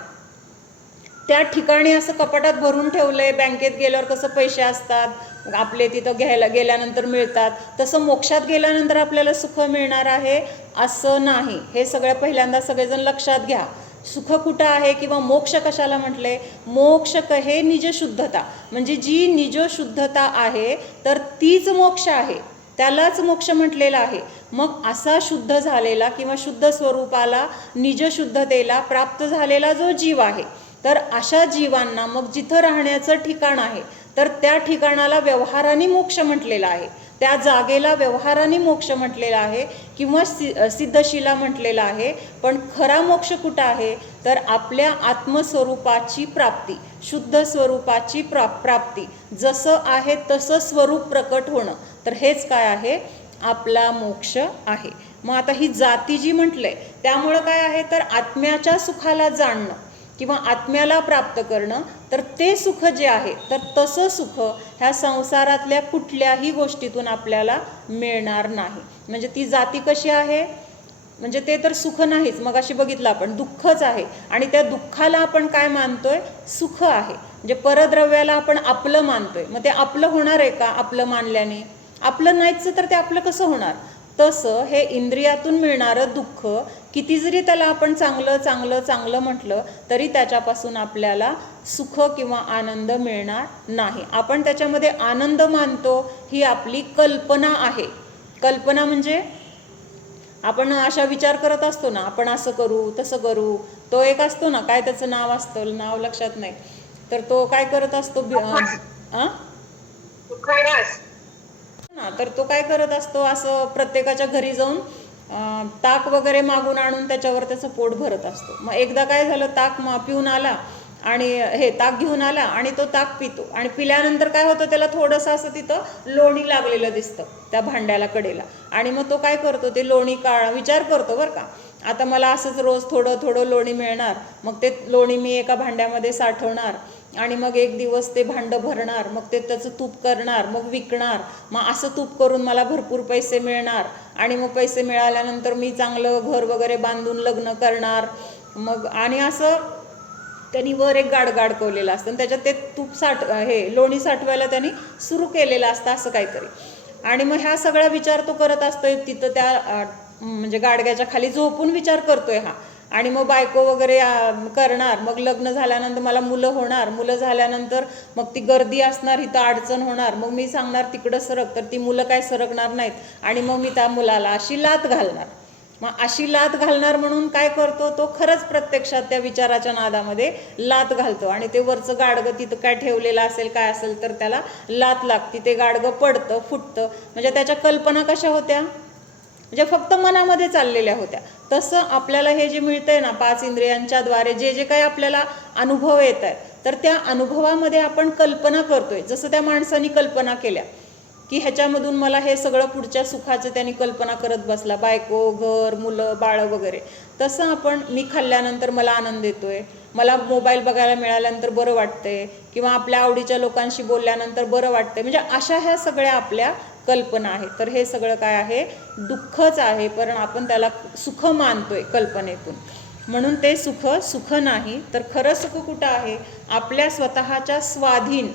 त्या ठिकाणी असं कपाटात भरून ठेवलंय, बँकेत गेल्यावर कसं पैसे असतात आपले तिथं घ्यायला गेल्यानंतर मिळतात, तसं मोक्षात गेल्यानंतर आपल्याला सुख मिळणार आहे असं नाही. हे सगळं पहिल्यांदा सगळेजण लक्षात घ्या. सुख कुठं आहे किंवा मोक्ष कशाला म्हटले? मोक्ष कहे निज शुद्धता, म्हणजे जी निज शुद्धता आहे तर तीच मोक्ष आहे, त्यालाच मोक्ष म्हटलेला आहे. मग असा शुद्ध झालेला किंवा शुद्ध स्वरूपाला, निज शुद्धतेला प्राप्त झालेला जो जीव आहे, तर अशा जीवांना मग जिथं राहण्याचं ठिकाण आहे तर त्या ठिकाणाला व्यवहाराने मोक्ष म्हटलेला आहे, त्या जागेला व्यवहाराने मोक्ष म्हटलेला आहे किंवा सिद्धशिला म्हटलेला आहे. पण खरा मोक्ष कुठं आहे तर आपल्या आत्मस्वरूपाची प्राप्ती, शुद्ध स्वरूपाची प्राप्ती, जसं आहे तसं स्वरूप प्रकट होणं. तर हेच काय आहे, आपला मोक्ष आहे. मग आता ही जाती जी म्हटलंय त्यामुळं काय आहे तर आत्म्याच्या सुखाला जाणणं किंवा आत्म्याला प्राप्त करणं. तर ते सुख जे आहे तर तसं सुख ह्या संसारातल्या कुठल्याही गोष्टीतून आपल्याला मिळणार नाही. म्हणजे ती जाती कशी आहे, म्हणजे ते तर सुख नाहीच, मग अशी बघितलं आपण दुःखच आहे. आणि त्या दुःखाला आपण काय मानतोय, सुख आहे. म्हणजे परद्रव्याला आपण आपलं मानतोय. मग ते आपलं होणार आहे का आपलं मानल्याने? आपलं नाहीच तर ते आपलं कसं होणार? तसं हे इंद्रियातून मिळणारं दुःख किती जरी त्याला आपण चांगलं चांगलं चांगलं म्हटलं तरी त्याच्यापासून आपल्याला सुख किंवा आनंद मिळणार नाही. आपण त्याच्यामध्ये आनंद मानतो, ही आपली कल्पना आहे. कल्पना म्हणजे आपण अशा विचार करत असतो ना, आपण असं करू तसं करू. तो एक असतो ना, काय त्याचं नाव असतं, नाव लक्षात नाही, तर तो काय करत असतो ना, तर तो काय करत असतो, असं प्रत्येकाच्या घरी जाऊन ताक वगैरे मागून आणून त्याच्यावर त्याचं पोट भरत असतो. मग एकदा काय झालं, ताक पिऊन आला आणि हे ताक घेऊन आला आणि तो ताक पितो आणि पिल्यानंतर काय होतं, त्याला थोडंसं असं तिथं लोणी लागलेलं दिसतं त्या भांड्याला कडेला. आणि मग तो काय करतो, ते लोणी विचार करतो बरं का, आता मला असंच रोज थोडं थोडं लोणी मिळणार, मग ते लोणी मी एका भांड्यामध्ये साठवणार आणि मग एक दिवस ते भांडं भरणार, मग ते त्याचं तूप करणार, मग विकणार, मग असं तूप करून मला भरपूर पैसे मिळणार आणि मग पैसे मिळाल्यानंतर मी चांगलं घर वगैरे बांधून लग्न करणार. मग आणि असं त्यांनी वर एक गाड गाडकवलेलं असतं आणि त्याच्यात ते तूप हे लोणी साठवायला त्यांनी सुरू केलेलं असतं असं काहीतरी. आणि मग ह्या सगळा विचार तो करत असतोय तिथं त्या म्हणजे गाडग्याच्या खाली झोपून विचार करतोय हा. आणि मग बायको वगैरे करणार, मग लग्न झाल्यानंतर मला मुलं होणार, मुलं झाल्यानंतर मग ती गर्दी असणार, इथं अडचण होणार, मग मी सांगणार तिकडं सरक, तर ती मुलं काय सरकणार नाहीत आणि मग मी त्या मुलाला अशी लाथ घालणार. मग अशी लाथ घालणार म्हणून काय करतो तो, खरंच प्रत्यक्षात त्या विचाराच्या नादामध्ये लाथ घालतो आणि ते वरचं गाडगं तिथं काय ठेवलेलं असेल काय असेल तर त्याला लाथ लागते, ते गाडगं पडतं फुटतं. म्हणजे त्याच्या कल्पना कशा होत्या, म्हणजे फक्त मनामध्ये चाललेल्या होत्या. तसं आपल्याला हे जे मिळतंय ना 5 इंद्रियांच्या द्वारे जे जे काही आपल्याला अनुभव येत आहेत, तर त्या अनुभवामध्ये आपण कल्पना करतोय. जसं त्या माणसाने कल्पना केल्या की ह्याच्यामधून मला हे सगळं पुढच्या सुखाचं त्यांनी कल्पना करत बसला, बायको, घर, मुलं, बाळं वगैरे. तसं आपण मी खाल्ल्यानंतर मला आनंद येतोय, मला मोबाईल बघायला मिळाल्यानंतर बरं वाटतंय किंवा आपल्या आवडीच्या लोकांशी बोलल्यानंतर बरं वाटतंय. म्हणजे अशा ह्या सगळ्या आपल्या कल्पना आहेत. तर हे सगळं काय आहे, दुःखच आहे, पण आपण त्याला सुख मानतोय कल्पनेतून. म्हणून ते सुख सुख नाही. तर खरं सुख कुठं आहे, आपल्या स्वतःच्या स्वाधीन,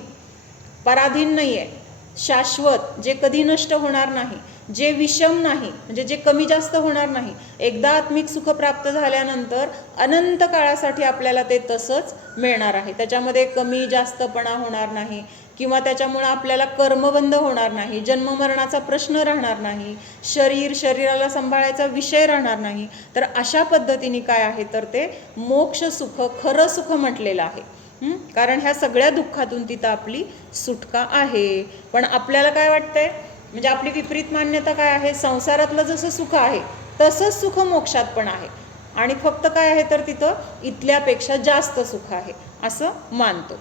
पराधीन नाही आहे, शाश्वत, जे कधी नष्ट होणार नाही, जे विषम नाही, म्हणजे जे कमी जास्त होणार नाही. एकदा आत्मिक सुख प्राप्त झाल्यानंतर अनंत काळासाठी आपल्याला ते तसंच मिळणार आहे. त्याच्यामध्ये कमी जास्तपणा होणार नाही किंवा त्याच्यामुळं आपल्याला कर्मबंध होणार नाही, जन्ममरणाचा प्रश्न राहणार नाही, शरीराला सांभाळायचा विषय राहणार नाही. तर अशा पद्धतीने काय आहे तर ते मोक्ष सुख, खरं सुख म्हटलेलं आहे. कारण ह्या सगळ्या दुःखातून तिथं आपली सुटका आहे. पण आपल्याला काय वाटतंय, म्हणजे आपली विपरीत मान्यता काय आहे, संसारातलं जसं सुख आहे तसंच सुख मोक्षात पण आहे आणि फक्त काय आहे तर तिथं इथल्यापेक्षा जास्त सुख आहे असं मानतो.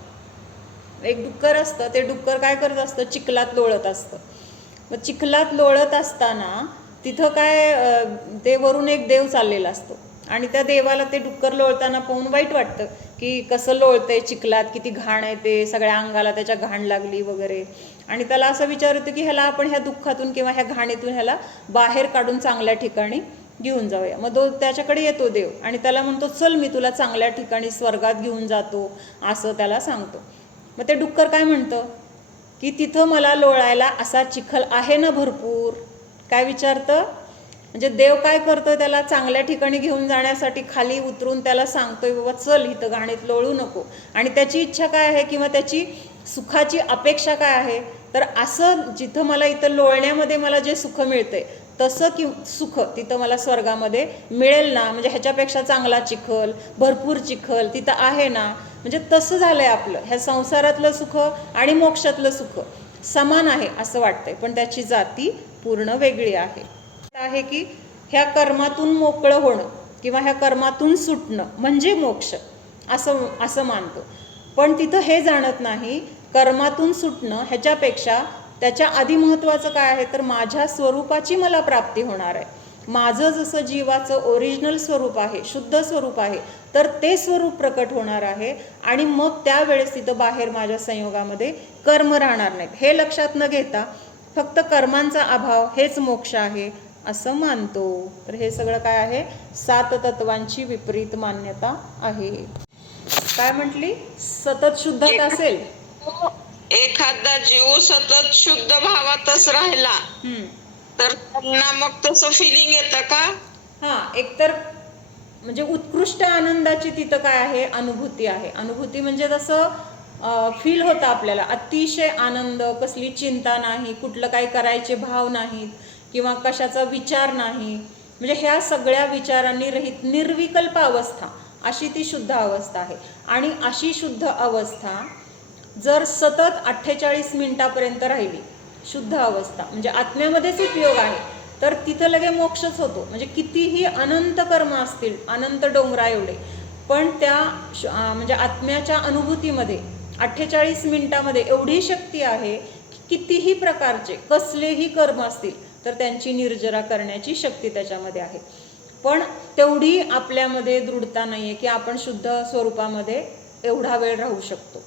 एक डुक्कर असतं, ते डुक्कर काय करत असतं, चिखलात लोळत असतं. मग चिखलात लोळत असताना तिथं काय ते वरून एक देव चाललेला असतो आणि त्या देवाला ते डुक्कर लोळताना पाहून वाईट वाटतं की कसं लोळतंय चिखलात, किती घाण आहे, ते सगळ्या अंगाला त्याच्या घाण लागली वगैरे. आणि त्याला असं विचार होतं की ह्याला आपण ह्या दुःखातून किंवा ह्या घाणीतून ह्याला बाहेर काढून चांगल्या ठिकाणी घेऊन जाऊया. मग तो त्याच्याकडे येतो देव आणि त्याला म्हणतो, चल मी तुला चांगल्या ठिकाणी स्वर्गात घेऊन जातो, असं त्याला सांगतो. मग ते डुक्कर काय म्हणतं की तिथं मला लोळायला असा चिखल आहे ना भरपूर. काय विचारतं, म्हणजे देव काय करतोय, त्याला चांगल्या ठिकाणी घेऊन जाण्यासाठी खाली उतरून त्याला सांगतोय, बाबा चल इथं घाणीत लोळू नको. आणि त्याची इच्छा काय आहे किंवा त्याची सुखाची अपेक्षा काय आहे, तर असं जिथं मला इथं लोळण्यामध्ये मला जे सुख मिळतंय तसं सुख तिथं मला स्वर्गामध्ये मिळेल ना, म्हणजे ह्याच्यापेक्षा चांगला चिखल, भरपूर चिखल तिथं आहे ना. म्हणजे तसं झालंय आपलं. ह्या संसारातलं सुख आणि मोक्षातलं सुख समान आहे असं वाटतंय, पण त्याची जाती पूर्ण वेगळी आहे की ह्या कर्मातून मोकळं होणं किंवा ह्या कर्मातून सुटणं म्हणजे मोक्ष असं मानतो. पण तिथं हे जाणत नाही, कर्मातून सुटणं ह्याच्यापेक्षा त्याच्या आधी महत्त्वाचं काय आहे, तर माझ्या स्वरूपाची मला प्राप्ती होणार आहे. माझं जसं जीवाचं ओरिजिनल स्वरूप आहे, शुद्ध स्वरूप आहे, तर ते स्वरूप प्रकट होणार आहे आणि मग त्यावेळेस तिथं बाहेर माझ्या संयोगामध्ये कर्म राहणार नाहीत. हे लक्षात न घेता फक्त कर्मांचा अभाव हेच मोक्ष आहे असं मानतो. तर हे सगळं काय आहे, 7 तत्वांची विपरीत मान्यता आहे. काय म्हटली? सतत शुद्धता असेल, एखादा जीव सतत शुद्ध भावातच राहिला तर त्यांना मग तसं फिलिंग येतं का? हां, एकतर म्हणजे उत्कृष्ट आनंदाची तिथं काय आहे, अनुभूती आहे. अनुभूती म्हणजे जसं फील होतं आपल्याला अतिशय आनंद, कसली चिंता नाही, कुठलं काही करायचे भाव नाहीत किंवा कशाचा विचार नाही, म्हणजे ह्या सगळ्या विचारांनी रहित निर्विकल्प अवस्था अशी ती शुद्ध अवस्था आहे. आणि अशी शुद्ध अवस्था जर सतत 48 मिनिटापर्यंत राहिली, शुद्ध अवस्था म्हणजे आत्म्यामध्येच उपयोग आहे, तर तिथं लगे मोक्षच होतो. म्हणजे कितीही अनंत कर्म असतील, अनंत डोंगरा एवढे, पण त्या म्हणजे आत्म्याच्या अनुभूतीमध्ये 48 मिनिटामध्ये एवढी शक्ती आहे की कितीही प्रकारचे कसलेही कर्म असतील तर त्यांची निर्जरा करण्याची शक्ती त्याच्यामध्ये आहे. पण तेवढी आपल्यामध्ये दृढता नाही आहे की आपण शुद्ध स्वरूपामध्ये एवढा वेळ राहू शकतो.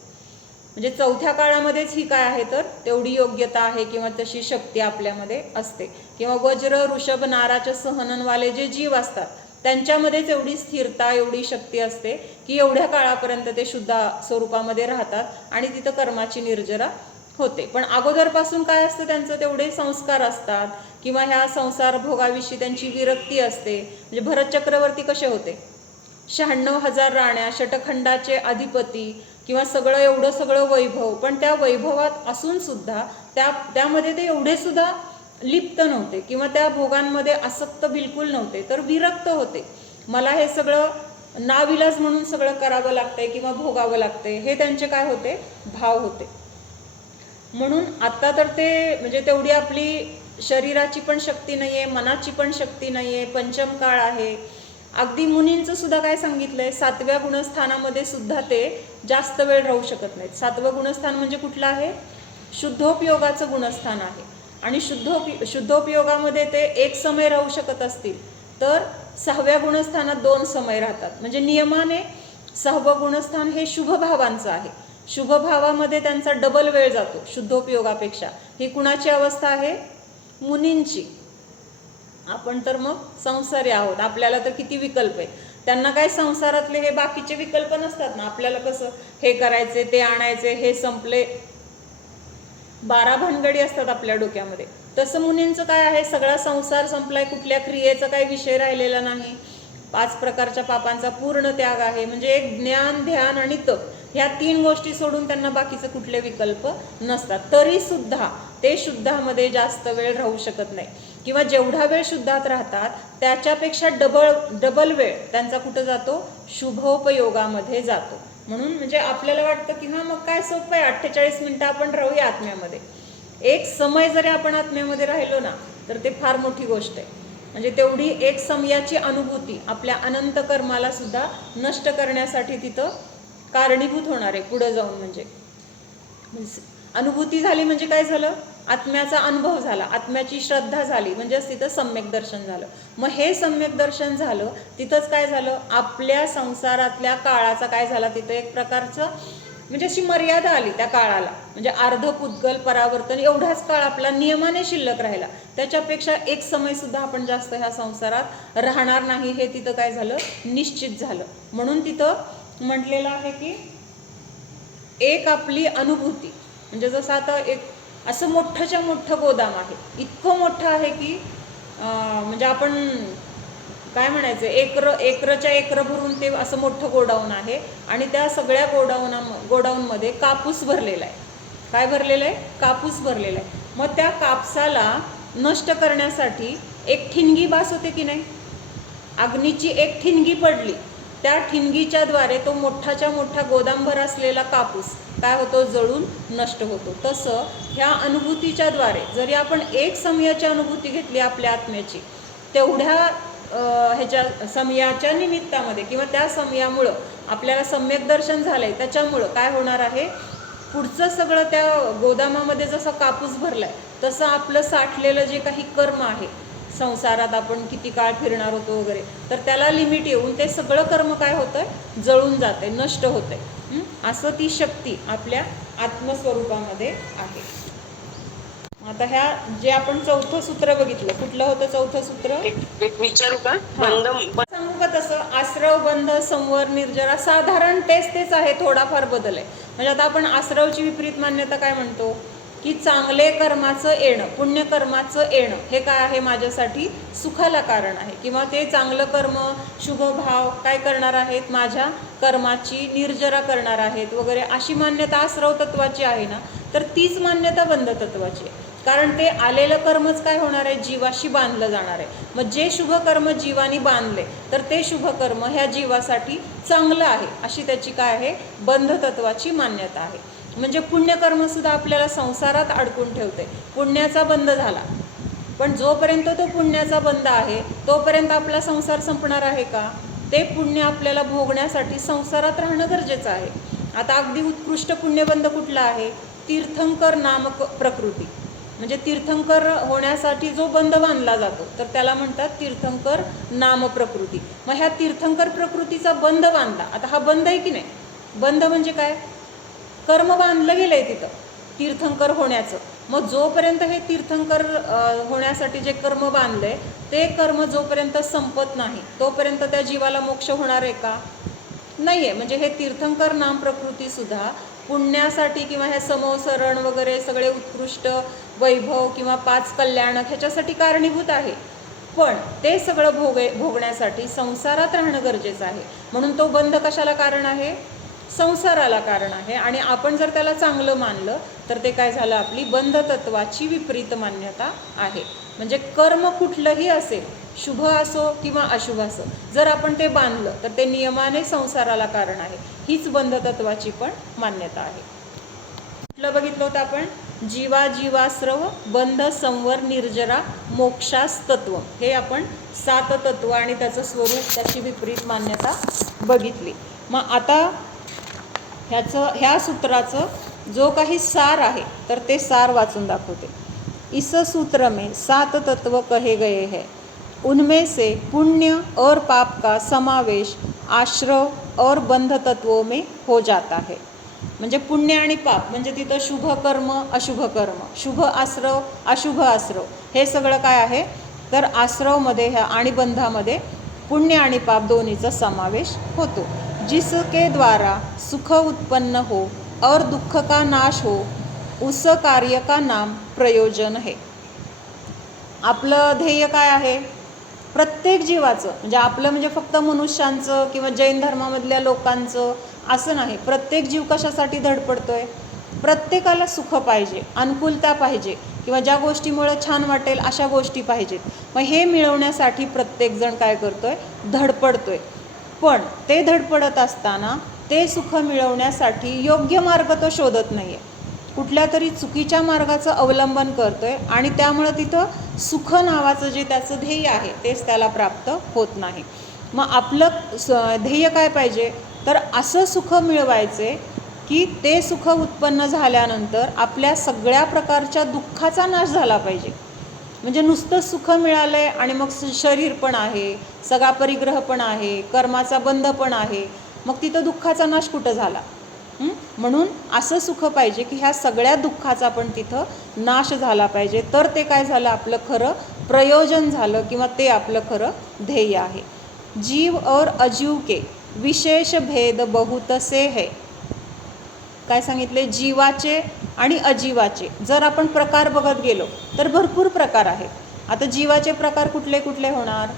म्हणजे 4थ्या काळामध्येच ही काय आहे, तर तेवढी योग्यता आहे किंवा तशी शक्ती आपल्यामध्ये असते. किंवा वज्र, ऋषभ, नाराच्या सहननवाले जे जीव असतात त्यांच्यामध्येच एवढी स्थिरता, एवढी शक्ती असते की एवढ्या काळापर्यंत ते शुद्ध स्वरूपामध्ये राहतात आणि तिथं कर्माची निर्जरा होते. पण अगोदरपासून काय असतं, त्यांचं तेवढे संस्कार असतात किंवा ह्या संसार भोगाविषयी त्यांची विरक्ती असते. म्हणजे भरत चक्रवर्ती कसे होते, 96,000 राण्या, शतखंडाचे अधिपती किंवा सगळं एवढं सगळं वैभव, पण त्या वैभवात असून सुद्धा त्यामध्ये ते एवढे सुद्धा लिप्त नव्हते किंवा त्या भोगांमध्ये आसक्त बिलकुल नव्हते, तर विरक्त होते. मला हे सगळं नाविलाज म्हणून सगळं करावं लागतंय किंवा भोगावं लागतंय, हे त्यांचे काय होते, भाव होते. म्हणून आता तर ते म्हणजे तेवढी आपली शरीराची पण शक्ती नाही आहे, मनाची पण शक्ती नाही आहे, पंचम काळ आहे. अगदी मुनींचं सुद्धा काय सांगितलंय, 7व्या गुणस्थानामध्ये सुद्धा ते जास्त वेळ राहू शकत नाहीत. 7वं गुणस्थान म्हणजे कुठलं आहे, शुद्धोपयोगाचं गुणस्थान आहे. आणि शुद्धोपयोगामध्ये ते 1 समय राहू शकत असतील तर 6व्या गुणस्थानात 2 समय राहतात. म्हणजे नियमाने 6वं गुणस्थान हे शुभ भावांचं आहे. शुभ भावामध्ये त्यांचा डबल वेळ जातो शुद्धोपयोगापेक्षा. ही कुणाची अवस्था आहे, मुनींची. आपण तर मग संसारी आहोत, आपल्याला तर किती विकल्प आहेत. त्यांना काय संसारातले हे बाकीचे विकल्प नसतात ना. आपल्याला कसं हे करायचे, ते आणायचे, हे संपले, 12 भानगडी असतात आपल्या डोक्यामध्ये. तसं मुनींचं काय आहे, सगळा संसार संपलाय, कुठल्या क्रियेचा काही विषय राहिलेला नाही, 5 प्रकारच्या पापांचा पूर्ण त्याग आहे. म्हणजे एक ज्ञान, ध्यान आणि तप, ह्या 3 गोष्टी सोडून त्यांना बाकीचे कुठले विकल्प नसतात. तरी सुद्धा ते शुद्धामध्ये जास्त वेळ राहू शकत नाही किंवा जेवढा वेळ शुद्धात राहतात त्याच्यापेक्षा डबल वेळ त्यांचा कुठं जातो, शुभोपयोगामध्ये जातो. म्हणून म्हणजे आपल्याला वाटतं की हां मग काय सोपं आहे, 48 मिनिटं आपण राहूया आत्म्यामध्ये. एक समय जरी आपण आत्म्यामध्ये राहिलो ना तर ते फार मोठी गोष्ट आहे. म्हणजे तेवढी एक समयाची अनुभूती आपल्या अनंत कर्माला सुद्धा नष्ट करण्यासाठी तिथं कारणीभूत होणार आहे पुढं जाऊन. म्हणजे अनुभूती झाली म्हणजे काय झालं, आत्म्याचा अनुभव झाला, आत्म्याची श्रद्धा झाली, म्हणजेच तिथं सम्यक दर्शन झालं. मग हे सम्यक दर्शन झालं तिथंच काय झालं, आपल्या संसारातल्या काळाचा काय झाला, तिथं एक प्रकारचं म्हणजे अशी मर्यादा आली त्या काळाला. म्हणजे अर्ध पुद्गल, परावर्तन एवढाच काळ आपला नियमाने शिल्लक राहिला, त्याच्यापेक्षा एक समय सुद्धा आपण जास्त ह्या संसारात राहणार नाही, हे तिथं काय झालं, निश्चित झालं. म्हणून तिथं म्हटलेलं आहे की एक आपली अनुभूती म्हणजे जसं आता एक असं मोठंच्या मोठं गोदाम आहे, इतकं मोठं आहे की म्हणजे आपण काय म्हणायचं, एकरच्या एकर भरून ते असं मोठं गोडाऊन आहे आणि त्या सगळ्या गोडाऊनमध्ये कापूस भरलेला आहे. काय भरलेलं आहे, कापूस भरलेला आहे. मग त्या कापसाला नष्ट करण्यासाठी एक ठिणगी बास होते की नाही, अग्नीची एक ठिणगी पडली त्या ठिणगीच्या द्वारे तो मोठाच्या मोठा गोदामभर असलेला कापूस काय होतो, जळून नष्ट होतो. तसं ह्या अनुभूतीच्या द्वारे जरी आपण एक समयाची अनुभूती घेतली आपल्या आत्म्याची, तेवढ्या ह्याच्या समयाच्या निमित्तामध्ये किंवा त्या समयामुळं आपल्याला सम्यक दर्शन झालंय, त्याच्यामुळं काय होणार आहे, पुढचं सगळं त्या गोदामामध्ये जसं कापूस भरलाय तसं आपलं साठलेलं जे काही कर्म आहे, संसारात आपण किती काळ फिरणार होतो वगैरे, तर त्याला लिमिट येऊन ते सगळं कर्म काय होतंय, जळून जाते, नष्ट होते. असं ती शक्ती आपल्या आत्मस्वरूपामध्ये आहे. आता ह्या जे आपण चौथं सूत्र बघितलं, कुठलं होतं चौथं सूत्र, एक विचारू का? सांगू का तसं, आश्रव, बंध, संवर, निर्जरा, साधारण तेच आहे, थोडाफार बदल आहे. म्हणजे आता आपण आश्रवची विपरीत मान्यता काय म्हणतो की चांगले कर्माचं येणं, पुण्यकर्माचं येणं हे काय आहे, माझ्यासाठी सुखाला कारण आहे, किंवा ते चांगलं कर्म, शुभ भाव काय करणार आहेत, माझ्या कर्माची निर्जरा करणार आहेत वगैरे, अशी मान्यता आश्रव तत्वाची आहे ना. तर तीच मान्यता बंध तत्वाची आहे, कारण ते आलेलं कर्मच काय होणार आहे, जीवाशी बांधलं जाणार आहे. मग जे शुभ कर्म जीवानी बांधले तर ते शुभ कर्म ह्या जीवासाठी चांगलं आहे, अशी त्याची काय आहे, बंध तत्वाची मान्यता आहे. म्हणजे पुण्यकर्मसुद्धा आपल्याला संसारात अडकून ठेवते. पुण्याचा बंध झाला, पण जोपर्यंत तो पुण्याचा बंध आहे तोपर्यंत आपला संसार संपणार आहे का? ते पुण्य आपल्याला भोगण्यासाठी संसारात राहणं गरजेचं आहे. आता अगदी उत्कृष्ट पुण्यबंध कुठला आहे, तीर्थंकर नामक प्रकृती. म्हणजे तीर्थंकर होण्यासाठी जो बंध बांधला जातो तर त्याला म्हणतात तीर्थंकर नाम प्रकृती. मग ह्या तीर्थंकर प्रकृतीचा बंध बांधला, आता हा बंध आहे की नाही, बंध म्हणजे काय, कर्म बांधलं गेलंय तिथं तीर्थंकर होण्याचं. मग जोपर्यंत हे तीर्थंकर होण्यासाठी जे कर्म बांधलंय ते कर्म जोपर्यंत संपत नाही तोपर्यंत त्या जीवाला मोक्ष होणार आहे का? नाही आहे. म्हणजे हे तीर्थंकर नाम प्रकृतीसुद्धा पुण्यासाठी किंवा ह्या समोसरण वगैरे सगळे उत्कृष्ट वैभव किंवा 5 कल्याणक ह्याच्यासाठी कारणीभूत आहे, पण ते सगळं भोगण्यासाठी संसारात राहणं गरजेचं आहे. म्हणून तो बंध कशाला कारण आहे, संसाराला कारण आहे. आणि आपण जर त्याला चांगलं मानलं तर ते काय झालं, आपली बंध तत्वाची विपरीत मान्यता आहे. म्हणजे कर्म कुठलंही असेल, शुभ असो किंवा अशुभ असो, जर आपण ते बांधलं तर ते नियमाने संसाराला कारण आहे. हीच बंध तत्वाची पण मान्यता आहे. कुठलं बघितलं होतं आपण, जीवा जीवाश्रव, बंध, संवर, निर्जरा, मोक्षास्तत्व, हे आपण 7 तत्व आणि त्याचं स्वरूप, त्याची विपरीत मान्यता बघितली. मग आता ह्या सूत्राचं जो काही सार आहे तर ते सार वाचून दाखवते. इस सूत्र में 7 तत्व कहे गए हैं, उनमें से पुण्य और पाप का समावेश आश्रव और बंध तत्वों में हो जाता है. म्हणजे पुण्य आणि पाप म्हणजे तिथं शुभ कर्म, अशुभ कर्म, शुभ आश्रव, अशुभ आश्रव, हे सगळं काय आहे तर आश्रवमध्ये ह्या आणि बंधामध्ये पुण्य आणि पाप दोन्हीचा समावेश होतो. जिसके द्वारा सुख उत्पन्न हो और दुख का नाश हो, उस कार्य का नाम प्रयोजन है. आपलं ध्येय काय आहे, प्रत्येक जीवाचं, म्हणजे आपलं म्हणजे फक्त मनुष्यांचं किंवा जैन धर्मामधल्या लोकांचं असं नाही, प्रत्येक जीव कशासाठी धडपडतोय, प्रत्येकाला सुख पाहिजे, अनुकूलता पाहिजे किंवा ज्या गोष्टीमुळे छान वाटेल अशा गोष्टी पाहिजेत. मग हे मिळवण्यासाठी प्रत्येकजण काय करतोय, धडपडतोय. पण ते धडपडत असताना ते सुख मिळवण्यासाठी योग्य मार्ग तो शोधत नाही आहे, कुठल्या तरी चुकीच्या मार्गाचं अवलंबन करतोय आणि त्यामुळं तिथं सुख नावाचं जे त्याचं ध्येय आहे तेच त्याला प्राप्त होत नाही. मग आपलं ध्येय काय पाहिजे तर असं सुख मिळवायचे की ते सुख उत्पन्न झाल्यानंतर आपल्या सगळ्या प्रकारच्या दुःखाचा नाश झाला पाहिजे. म्हणजे नुसतं सुख मिळालं आहे आणि मग शरीर पण आहे, सगळा परिग्रह पण आहे, कर्माचा बंध पण आहे, मग तिथं दुःखाचा नाश कुठं झाला. म्हणून असं सुख पाहिजे की ह्या सगळ्या दुःखाचा पण तिथं नाश झाला पाहिजे, तर ते काय झालं, आपलं खरं प्रयोजन झालं किंवा ते आपलं खरं ध्येय आहे. जीव और अजीव के विशेष भेद बहुत से है. काय सांगितले, जीवाचे आणि अजीवाचे जर आपण प्रकार बघत गेलो तर भरपूर प्रकार आहेत. आता जीवाचे प्रकार कुठले कुठले होणार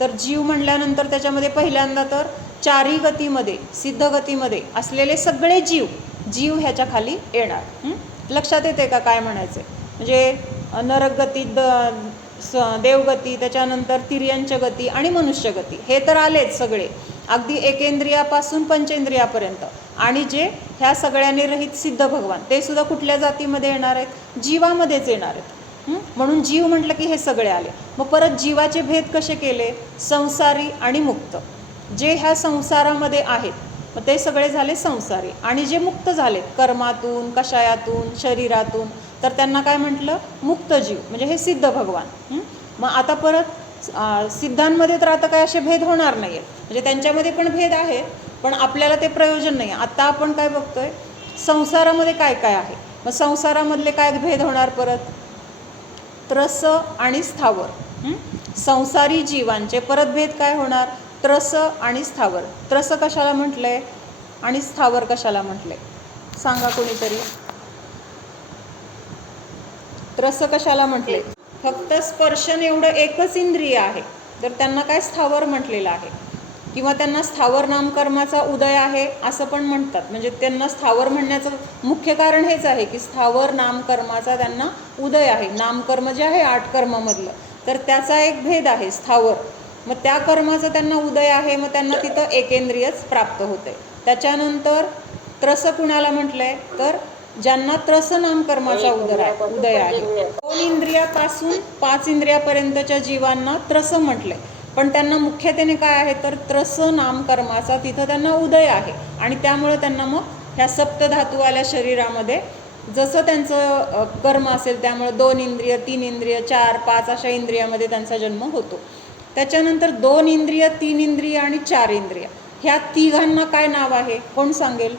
तर जीव म्हटल्यानंतर त्याच्यामध्ये पहिल्यांदा तर 4 गतीमध्ये, सिद्ध गतीमध्ये असलेले सगळे जीव ह्याच्या खाली येणार. लक्षात येते का काय म्हणायचं, म्हणजे नरक गती, देवगती, त्याच्यानंतर तिर्यंच गती आणि मनुष्य गती, हे तर आलेच सगळे. अगदी एकेंद्रियापासून पंचेंद्रियापर्यंत. आणि जे ह्या सगळ्यांनी रहित सिद्ध भगवान ते सुद्धा कुठल्या जातीमध्ये येणार आहेत? जीवामध्येच येणार आहेत. म्हणून जीव म्हटलं की हे सगळे आले. मग परत जीवाचे भेद कसे केले? संसारी आणि मुक्त. जे ह्या संसारामध्ये आहेत मग ते सगळे झाले संसारी. आणि जे मुक्त झालेत कर्मातून, कषायातून, शरीरातून, तर त्यांना काय म्हटलं? मुक्त जीव. म्हणजे हे सिद्ध भगवान. मग आता परत सिद्धांमध्ये तर आता काय असे भेद होणार नाही आहेत. म्हणजे त्यांच्यामध्ये पण भेद आहेत पण आपल्याला ते प्रयोजन नाही. आत्ता आपण काय बघतोय? संसारामध्ये काय काय आहे. मग संसारामधले काय भेद होणार परत? त्रस आणि स्थावर. संसारी जीवांचे परत भेद काय होणार? त्रस आणि स्थावर. त्रस कशाला म्हटलंय आणि स्थावर कशाला म्हटलंय? सांगा कोणीतरी. त्रस कशाला म्हटले? फक्त स्पर्शन एवढं एकच इंद्रिय आहे तर त्यांना काय स्थावर म्हटलेलं आहे. किंवा त्यांना स्थावर नामकर्माचा उदय आहे असं पण म्हणतात. म्हणजे त्यांना स्थावर म्हणण्याचं मुख्य कारण हेच आहे की स्थावर नामकर्माचा त्यांना उदय आहे. नामकर्म जे आहे 8 कर्मामधलं तर त्याचा एक भेद आहे स्थावर. मग त्या कर्माचा त्यांना उदय आहे. मग त्यांना तिथं एकेंद्रियच प्राप्त होते. त्याच्यानंतर त्रस कुणाला म्हटलंय? तर ज्यांना त्रस नामकर्माचा उदय आहे. 2 इंद्रियापासून 5 इंद्रियापर्यंतच्या जीवांना त्रस म्हटलंय. पण त्यांना मुख्यतेने काय आहे? तर त्रस नामकर्माचा तिथं त्यांना उदय आहे. आणि त्यामुळे त्यांना मग ह्या सप्तधातूवाल्या शरीरामध्ये जसं त्यांचं कर्म असेल त्यामुळे 2 इंद्रिय, 3 इंद्रिय, 4, 5 अशा इंद्रियामध्ये त्यांचा जन्म होतो. त्याच्यानंतर 2 इंद्रिय, 3 इंद्रिय आणि 4 इंद्रिय ह्या तिघांना काय नाव आहे? कोण सांगेल?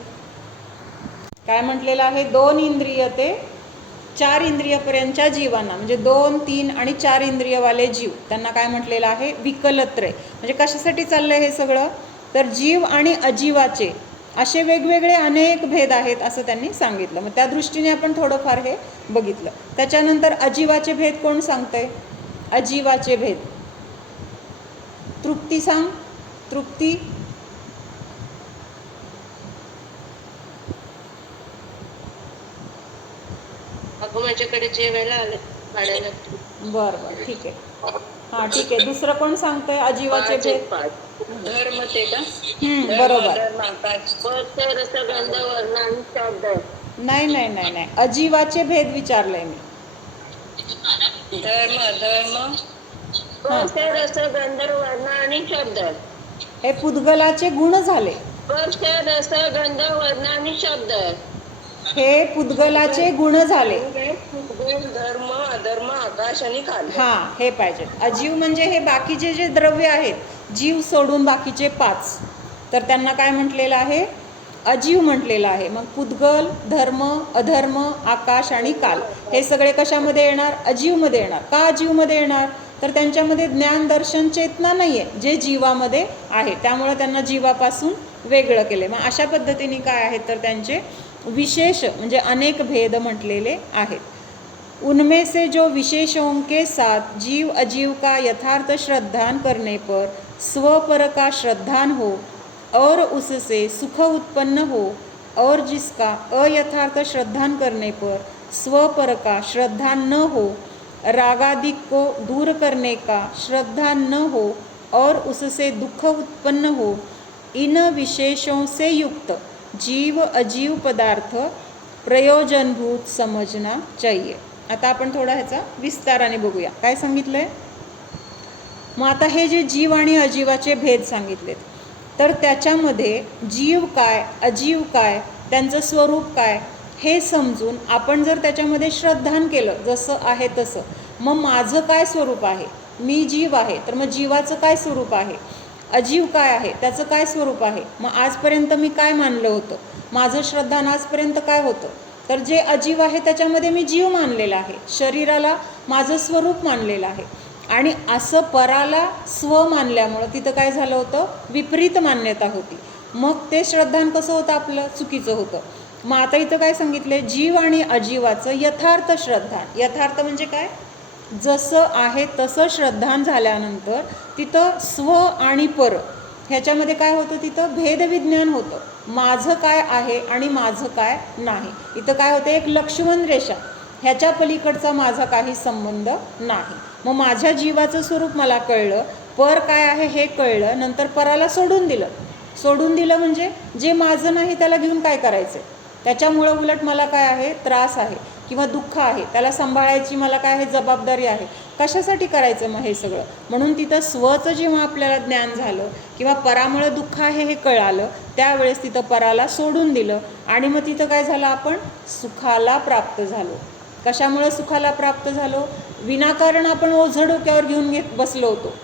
काय म्हटलेलं आहे? 2 इंद्रिय ते 4 इंद्रियपर्यंतच्या जीवांना म्हणजे 2, 3 आणि 4 इंद्रियवाले जीव त्यांना काय म्हटलेलं आहे? विकलत्रय. म्हणजे कशासाठी चाललंय हे सगळं? तर जीव आणि अजीवाचे असे वेगवेगळे अनेक भेद आहेत असं त्यांनी सांगितलं. मग त्या दृष्टीने आपण थोडंफार हे बघितलं. त्याच्यानंतर अजीवाचे भेद कोण सांगतंय? अजीवाचे भेद तृप्ती सांग. तृप्ती. अगं माझ्याकडे जेवायला आले भाड्याला. बरं ठीक आहे. हां ठीक आहे. दुसरं कोण सांगतंय अजीवाचे भेद? धर्म ते का? बरोबर. रसगंध वर्ण आणि शब्द. नाही नाही नाही नाही अजीवाचे भेद विचारलंय मी. धर्म रसगंध वर्ण आणि शब्द. हे पुद्गलाचे गुण झाले. रसगंध वर्ण आणि शब्द. हे पुद्गलाचे गुण झाले. धर्म, अधर्म, आकाश आणि काल. हां हे पाहिजे. अजीव म्हणजे हे बाकीचे जे द्रव्य आहेत जीव सोडून बाकीचे 5 तर त्यांना काय म्हटलेलं आहे? अजीव म्हटलेलं आहे. मग पुद्गल, धर्म, अधर्म, आकाश आणि काल हे सगळे कशामध्ये येणार? अजीवमध्ये येणार. का अजीवमध्ये येणार? तर त्यांच्यामध्ये ज्ञान, दर्शन, चेतना नाही आहे जे जीवामध्ये आहे. त्यामुळे त्यांना जीवापासून वेगळं केले. मग अशा पद्धतीने काय आहेत? तर त्यांचे विशेष म्हणजे अनेक भेद म्हटलेले आहेत. उनमें से जो विशेषों के साथ जीव अजीव का यथार्थ श्रद्धान करने पर स्वपर का श्रद्धान हो और उससे सुख उत्पन्न हो और जिसका अयथार्थ श्रद्धान करने पर स्वपर का श्रद्धान न हो, रागादिक को दूर करने का श्रद्धान न हो और उससे दुख उत्पन्न हो, इन विशेषों से युक्त जीव अजीव पदार्थ प्रयोजनभूत समजना चाहिए. आता आपण थोडा ह्याचा विस्ताराने बघूया. काय सांगितलंय? मग आता हे जे जीव आणि अजीवाचे भेद सांगितलेत तर त्याच्यामध्ये जीव काय, अजीव काय, त्यांचं स्वरूप काय हे समजून आपण जर त्याच्यामध्ये श्रद्धान केलं जसं आहे तसं, मग माझं काय स्वरूप आहे? मी जीव आहे तर मग जीवाचं काय स्वरूप आहे? अजीव काय आहे? त्याचं काय स्वरूप आहे? मग आजपर्यंत मी काय मानलं होतं? माझं श्रद्धान आजपर्यंत काय होतं? तर जे अजीव आहे त्याच्यामध्ये मी जीव मानलेला आहे, शरीराला माझं स्वरूप मानलेलं आहे. आणि असं पराला स्व मानल्यामुळं तिथं काय झालं होतं? विपरीत मान्यता होती. मग ते श्रद्धान कसं होतं? आपलं चुकीचं होतं. मग आता इथं काय सांगितलं? जीव आणि अजीवाचं यथार्थ श्रद्धान. यथार्थ म्हणजे काय? जसं आहे तसं श्रद्धान झाल्यानंतर तिथं स्व आणि पर ह्याच्यामध्ये काय होतं? तिथं भेदविज्ञान होतं. माझं काय आहे आणि माझं काय नाही. इथं काय होतं? एक लक्ष्मण रेषा, ह्याच्या पलीकडचा माझा काही संबंध नाही. मग माझ्या जीवाचं स्वरूप मला कळलं पर काय आहे हे कळलं, नंतर पराला सोडून दिलं म्हणजे जे माझं नाही त्याला घेऊन काय करायचं, त्याच्यामुळं उलट मला काय आहे त्रास आहे किंवा दुःख आहे, त्याला सांभाळायची मला काय आहे जबाबदारी आहे. कशासाठी करायचं मग हे सगळं? म्हणून तिथं स्वचं जेव्हा आपल्याला ज्ञान झालं किंवा परामुळं दुःख आहे हे कळालं, त्यावेळेस तिथं पराला सोडून दिलं आणि मग तिथं काय झालं, आपण सुखाला प्राप्त झालो. कशामुळं सुखाला प्राप्त झालो? विनाकारण आपण ओझं डोक्यावर घेऊन बसलो होतो.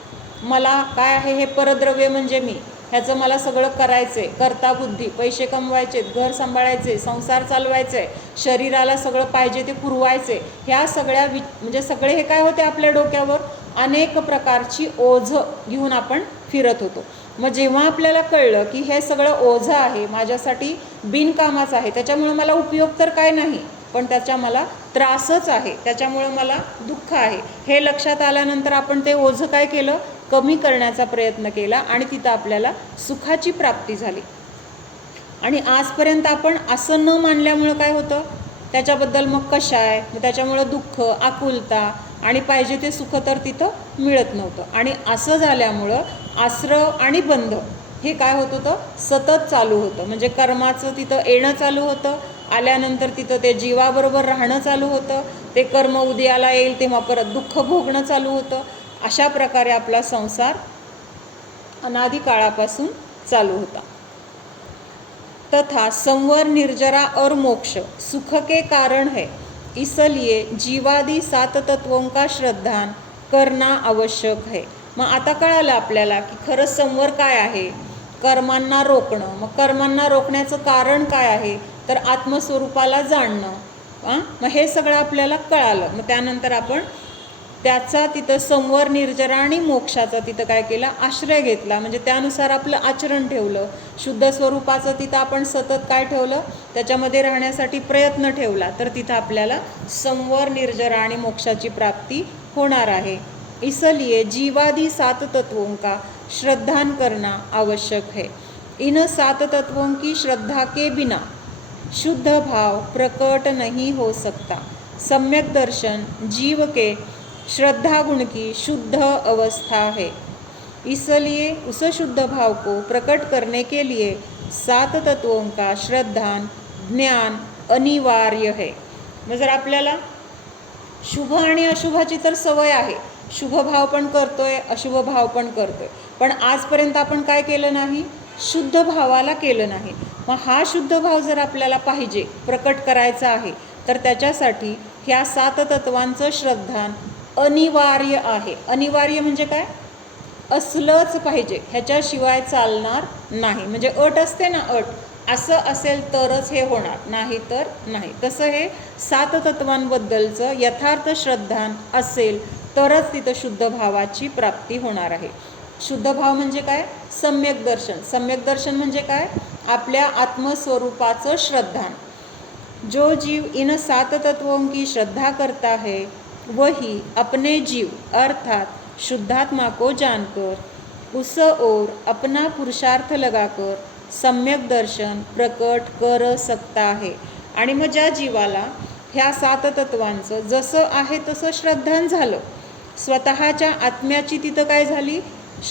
मला काय आहे हे परद्रव्य म्हणजे मी, ह्याचं मला सगळं करायचं आहे, करता बुद्धी, पैसे कमवायचे, घर सांभाळायचे, संसार चालवायचे, शरीराला सगळं पाहिजे ते पुरवायचे, ह्या सगळ्या म्हणजे सगळे हे काय होते आपल्या डोक्यावर अनेक प्रकारची ओझं घेऊन आपण फिरत होतो. मग जेव्हा आपल्याला कळलं की हे सगळं ओझं आहे, माझ्यासाठी बिनकामाचं आहे, त्याच्यामुळं मला उपयोग तर काय नाही, पण त्याचा मला त्रासच आहे, त्याच्यामुळं मला दुःख आहे, हे लक्षात आल्यानंतर आपण ते ओझं काय केलं, कमी करण्याचा प्रयत्न केला आणि तिथं आपल्याला सुखाची प्राप्ती झाली. आणि आजपर्यंत आपण असं न मानल्यामुळं काय होतं, त्याच्याबद्दल मग कशाय, मग त्याच्यामुळं दुःख, आकुलता आणि पाहिजे ते सुख तर तिथं मिळत नव्हतं. आणि असं झाल्यामुळं आश्रव आणि बंध हे काय होत होतं, सतत चालू होतं. म्हणजे कर्माचं तिथं येणं चालू होतं, आल्यानंतर तिथं ते जीवाबरोबर राहणं चालू होतं, ते कर्म उद्याला येईल तेव्हा परत दुःख भोगणं चालू होतं. अशा प्रकारे आपला संसार अनादि काळापासून चालू होता. तथा संवर निर्जरा और मोक्ष सुख के कारण है, इसलिए जीवादी 7 तत्वों का श्रद्धान करना आवश्यक है. मग आता कळालं आपल्याला की खरं संवर काय आहे, कर्मांना रोखणं. मग कर्मांना रोखण्याचं कारण काय आहे, तर आत्मस्वरूपाला जाणणं. मग हे सगळं आपल्याला कळालं. मग त्यानंतर आपण त्याचा तिथं संवर निर्जरा आणि मोक्षाचा तिथं काय केला, आश्रय घेतला. म्हणजे त्यानुसार आपलं आचरण ठेवलं, शुद्ध स्वरूपाचं तिथं आपण सतत काय ठेवलं, त्याच्यामध्ये राहण्यासाठी प्रयत्न ठेवला, तर तिथं आपल्याला संवर निर्जरा आणि मोक्षाची प्राप्ती होणार आहे. इसलिए जीवादी 7 तत्वों का श्रद्धान करना आवश्यक है. इन 7 तत्वों की श्रद्धा के बिना शुद्ध भाव प्रकट नहीं हो सकता. सम्यक दर्शन जीव के श्रद्धा गुण की शुद्ध अवस्था है. इसलिए उस शुद्ध भाव को प्रकट करने के लिए 7 तत्वों का श्रद्धान ज्ञान अनिवार्य है. मग जर आपल्याला शुभ आणि अशुभाची तर सवय आहे, शुभ भाव पण करतोय, अशुभ भाव पण करतोय, पण आजपर्यंत आपण काय केलं नाही, शुद्ध भावाला केलं नाही. मग हा शुद्ध भाव जर आपल्याला पाहिजे, प्रकट करायचा आहे, तर त्याच्यासाठी ह्या 7 तत्वांचं श्रद्धान अनिवार्य आहे. अनिवार्य म्हणजे काय, असलंच पाहिजे, ह्याच्याशिवाय चालणार नाही. म्हणजे अट असते ना, अट, असं असेल तरच हे होणार, नाही तर नाही. तसं हे 7 तत्वांबद्दलचं यथार्थ श्रद्धान असेल तरच तिथं शुद्ध भावाची प्राप्ती होणार आहे. शुद्ध भाव म्हणजे काय, सम्यक दर्शन. सम्यक दर्शन म्हणजे काय, आपल्या आत्मस्वरूपाचं श्रद्धान. जो जीव इन 7 तत्वों की श्रद्धा करता है वही अपने जीव अर्थात शुद्धात्मा को जानकर उस ओर अपना पुरुषार्थ लगाकर सम्यक दर्शन प्रकट कर सकता है. आणि मग ज्या जीवाला ह्या 7 तत्वांचं जसं आहे तसं श्रद्धान झालं, स्वतःच्या आत्म्याची तिथं काय झाली,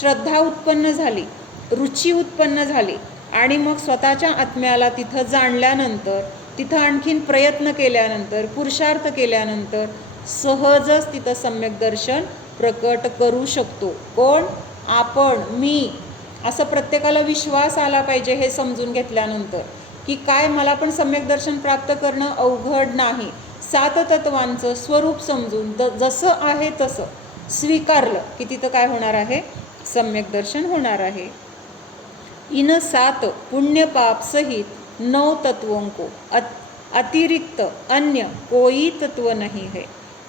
श्रद्धा उत्पन्न झाली, रुची उत्पन्न झाली, आणि मग स्वतःच्या आत्म्याला तिथं जाणल्यानंतर, तिथं आणखीन प्रयत्न केल्यानंतर, पुरुषार्थ केल्यानंतर सहजच तिथं सम्यक दर्शन प्रकट करू शकतो. कोण, आपण, मी. असं प्रत्येकाला विश्वास आला पाहिजे हे समजून घेतल्यानंतर की काय मला पण सम्यक दर्शन प्राप्त करणं अवघड नाही. 7 तत्वांचं स्वरूप समजून जसं आहे तसं स्वीकारलं की तिथं काय होणार आहे, सम्यक दर्शन होणार आहे. इन 7 पुण्य पाप सहित 9 तत्वों को अतिरिक्त अन्य कोई तत्व नहीं है.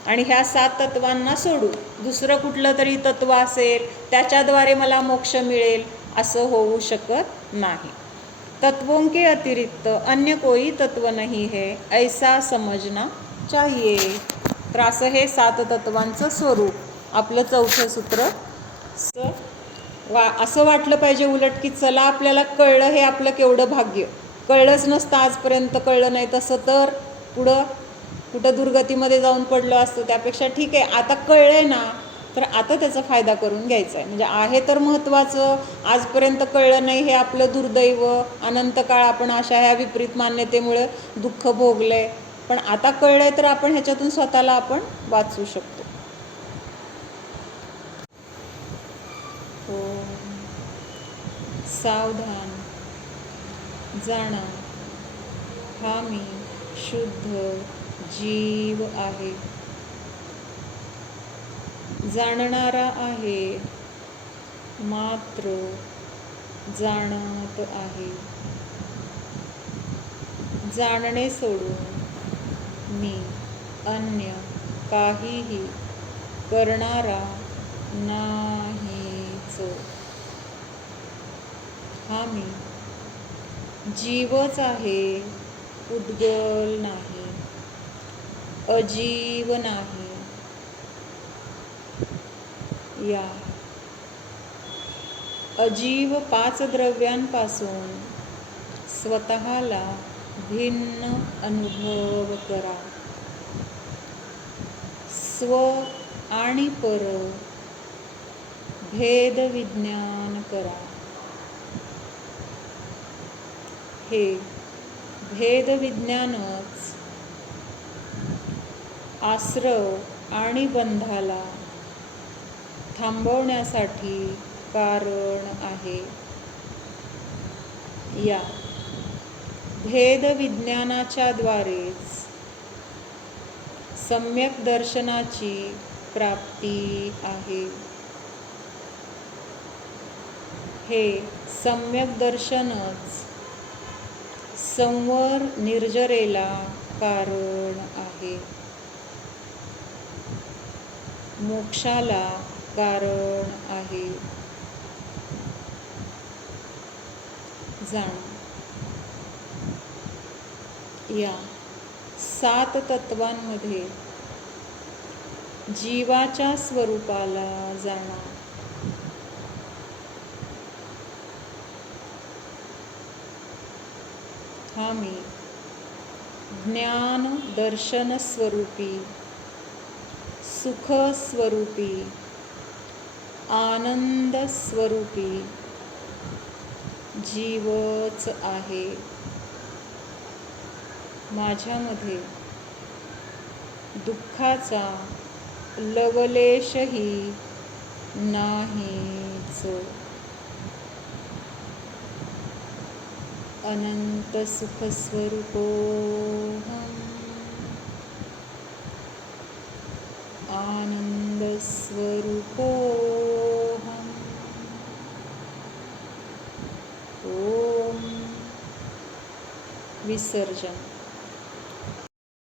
आणि ह्या 7 तत्वांना सोडून दुसरं कुठलं तरी तत्व असेल, त्याच्याद्वारे मला मोक्ष मिळेल, असं होऊ शकत नाही. तत्वों के अतिरिक्त अन्य कोई तत्व नहीं है, ऐसा समजना चाहिए. तर असं हे 7 तत्वांचं स्वरूप आपलं 4थं सूत्र. असं वाटलं पाहिजे उलट की चला आपल्याला कळलं, हे आपलं केवढं भाग्य. कळलंच नसतं आजपर्यंत, कळलं नाही तसं तर पुढं कुठं दुर्गतीमध्ये जाऊन पडलं असतं. त्यापेक्षा ठीक आहे आता कळलंय ना, तर आता त्याचा फायदा करून घ्यायचा आहे. म्हणजे आहे तर महत्त्वाचं, आजपर्यंत कळलं नाही हे आपलं दुर्दैव, अनंत काळ आपण अशा ह्या विपरीत मान्यतेमुळे दुःख भोगलं आहे, पण आता कळलं आहे तर आपण ह्याच्यातून स्वतःला आपण वाचवू शकतो. सावधान जाणा, हा मी शुद्ध जीव आहे, जाणणारा आहे, मात्र जाणत आहे. जाणणे सोडून मी अन्य काहीही करणारा नाहीच. हा मी जीवच आहे, उद्गल नाही, अजीव नाही. या अजीव 5 द्रव्यांपासून स्वतःला भिन्न अनुभव करा. स्व आणि पर भेद विज्ञान करा. हे भेद विज्ञानच आश्रव आणि बंधाला थांबवण्यासाठी कारण आहे. या भेद विज्ञानाच्या द्वारेच सम्यक दर्शनाची प्राप्ती आहे. हे सम्यक दर्शनच संवर निर्जरेला कारण आहे, मोक्षाला कारण आहे. जाणा, या 7 तत्वांमध्ये जीवाच्या स्वरूपाला जाणा. हा मी ज्ञान दर्शन स्वरूपी, सुख स्वरूपी, आनंद स्वरूपी जीवच आहे. माझ्यामध्ये दुःखाचा लवलेशही नाहीच. अनंत सुख स्वरूपोऽहम्, आनंद स्वरूपोऽहम्. ओम विसर्जन.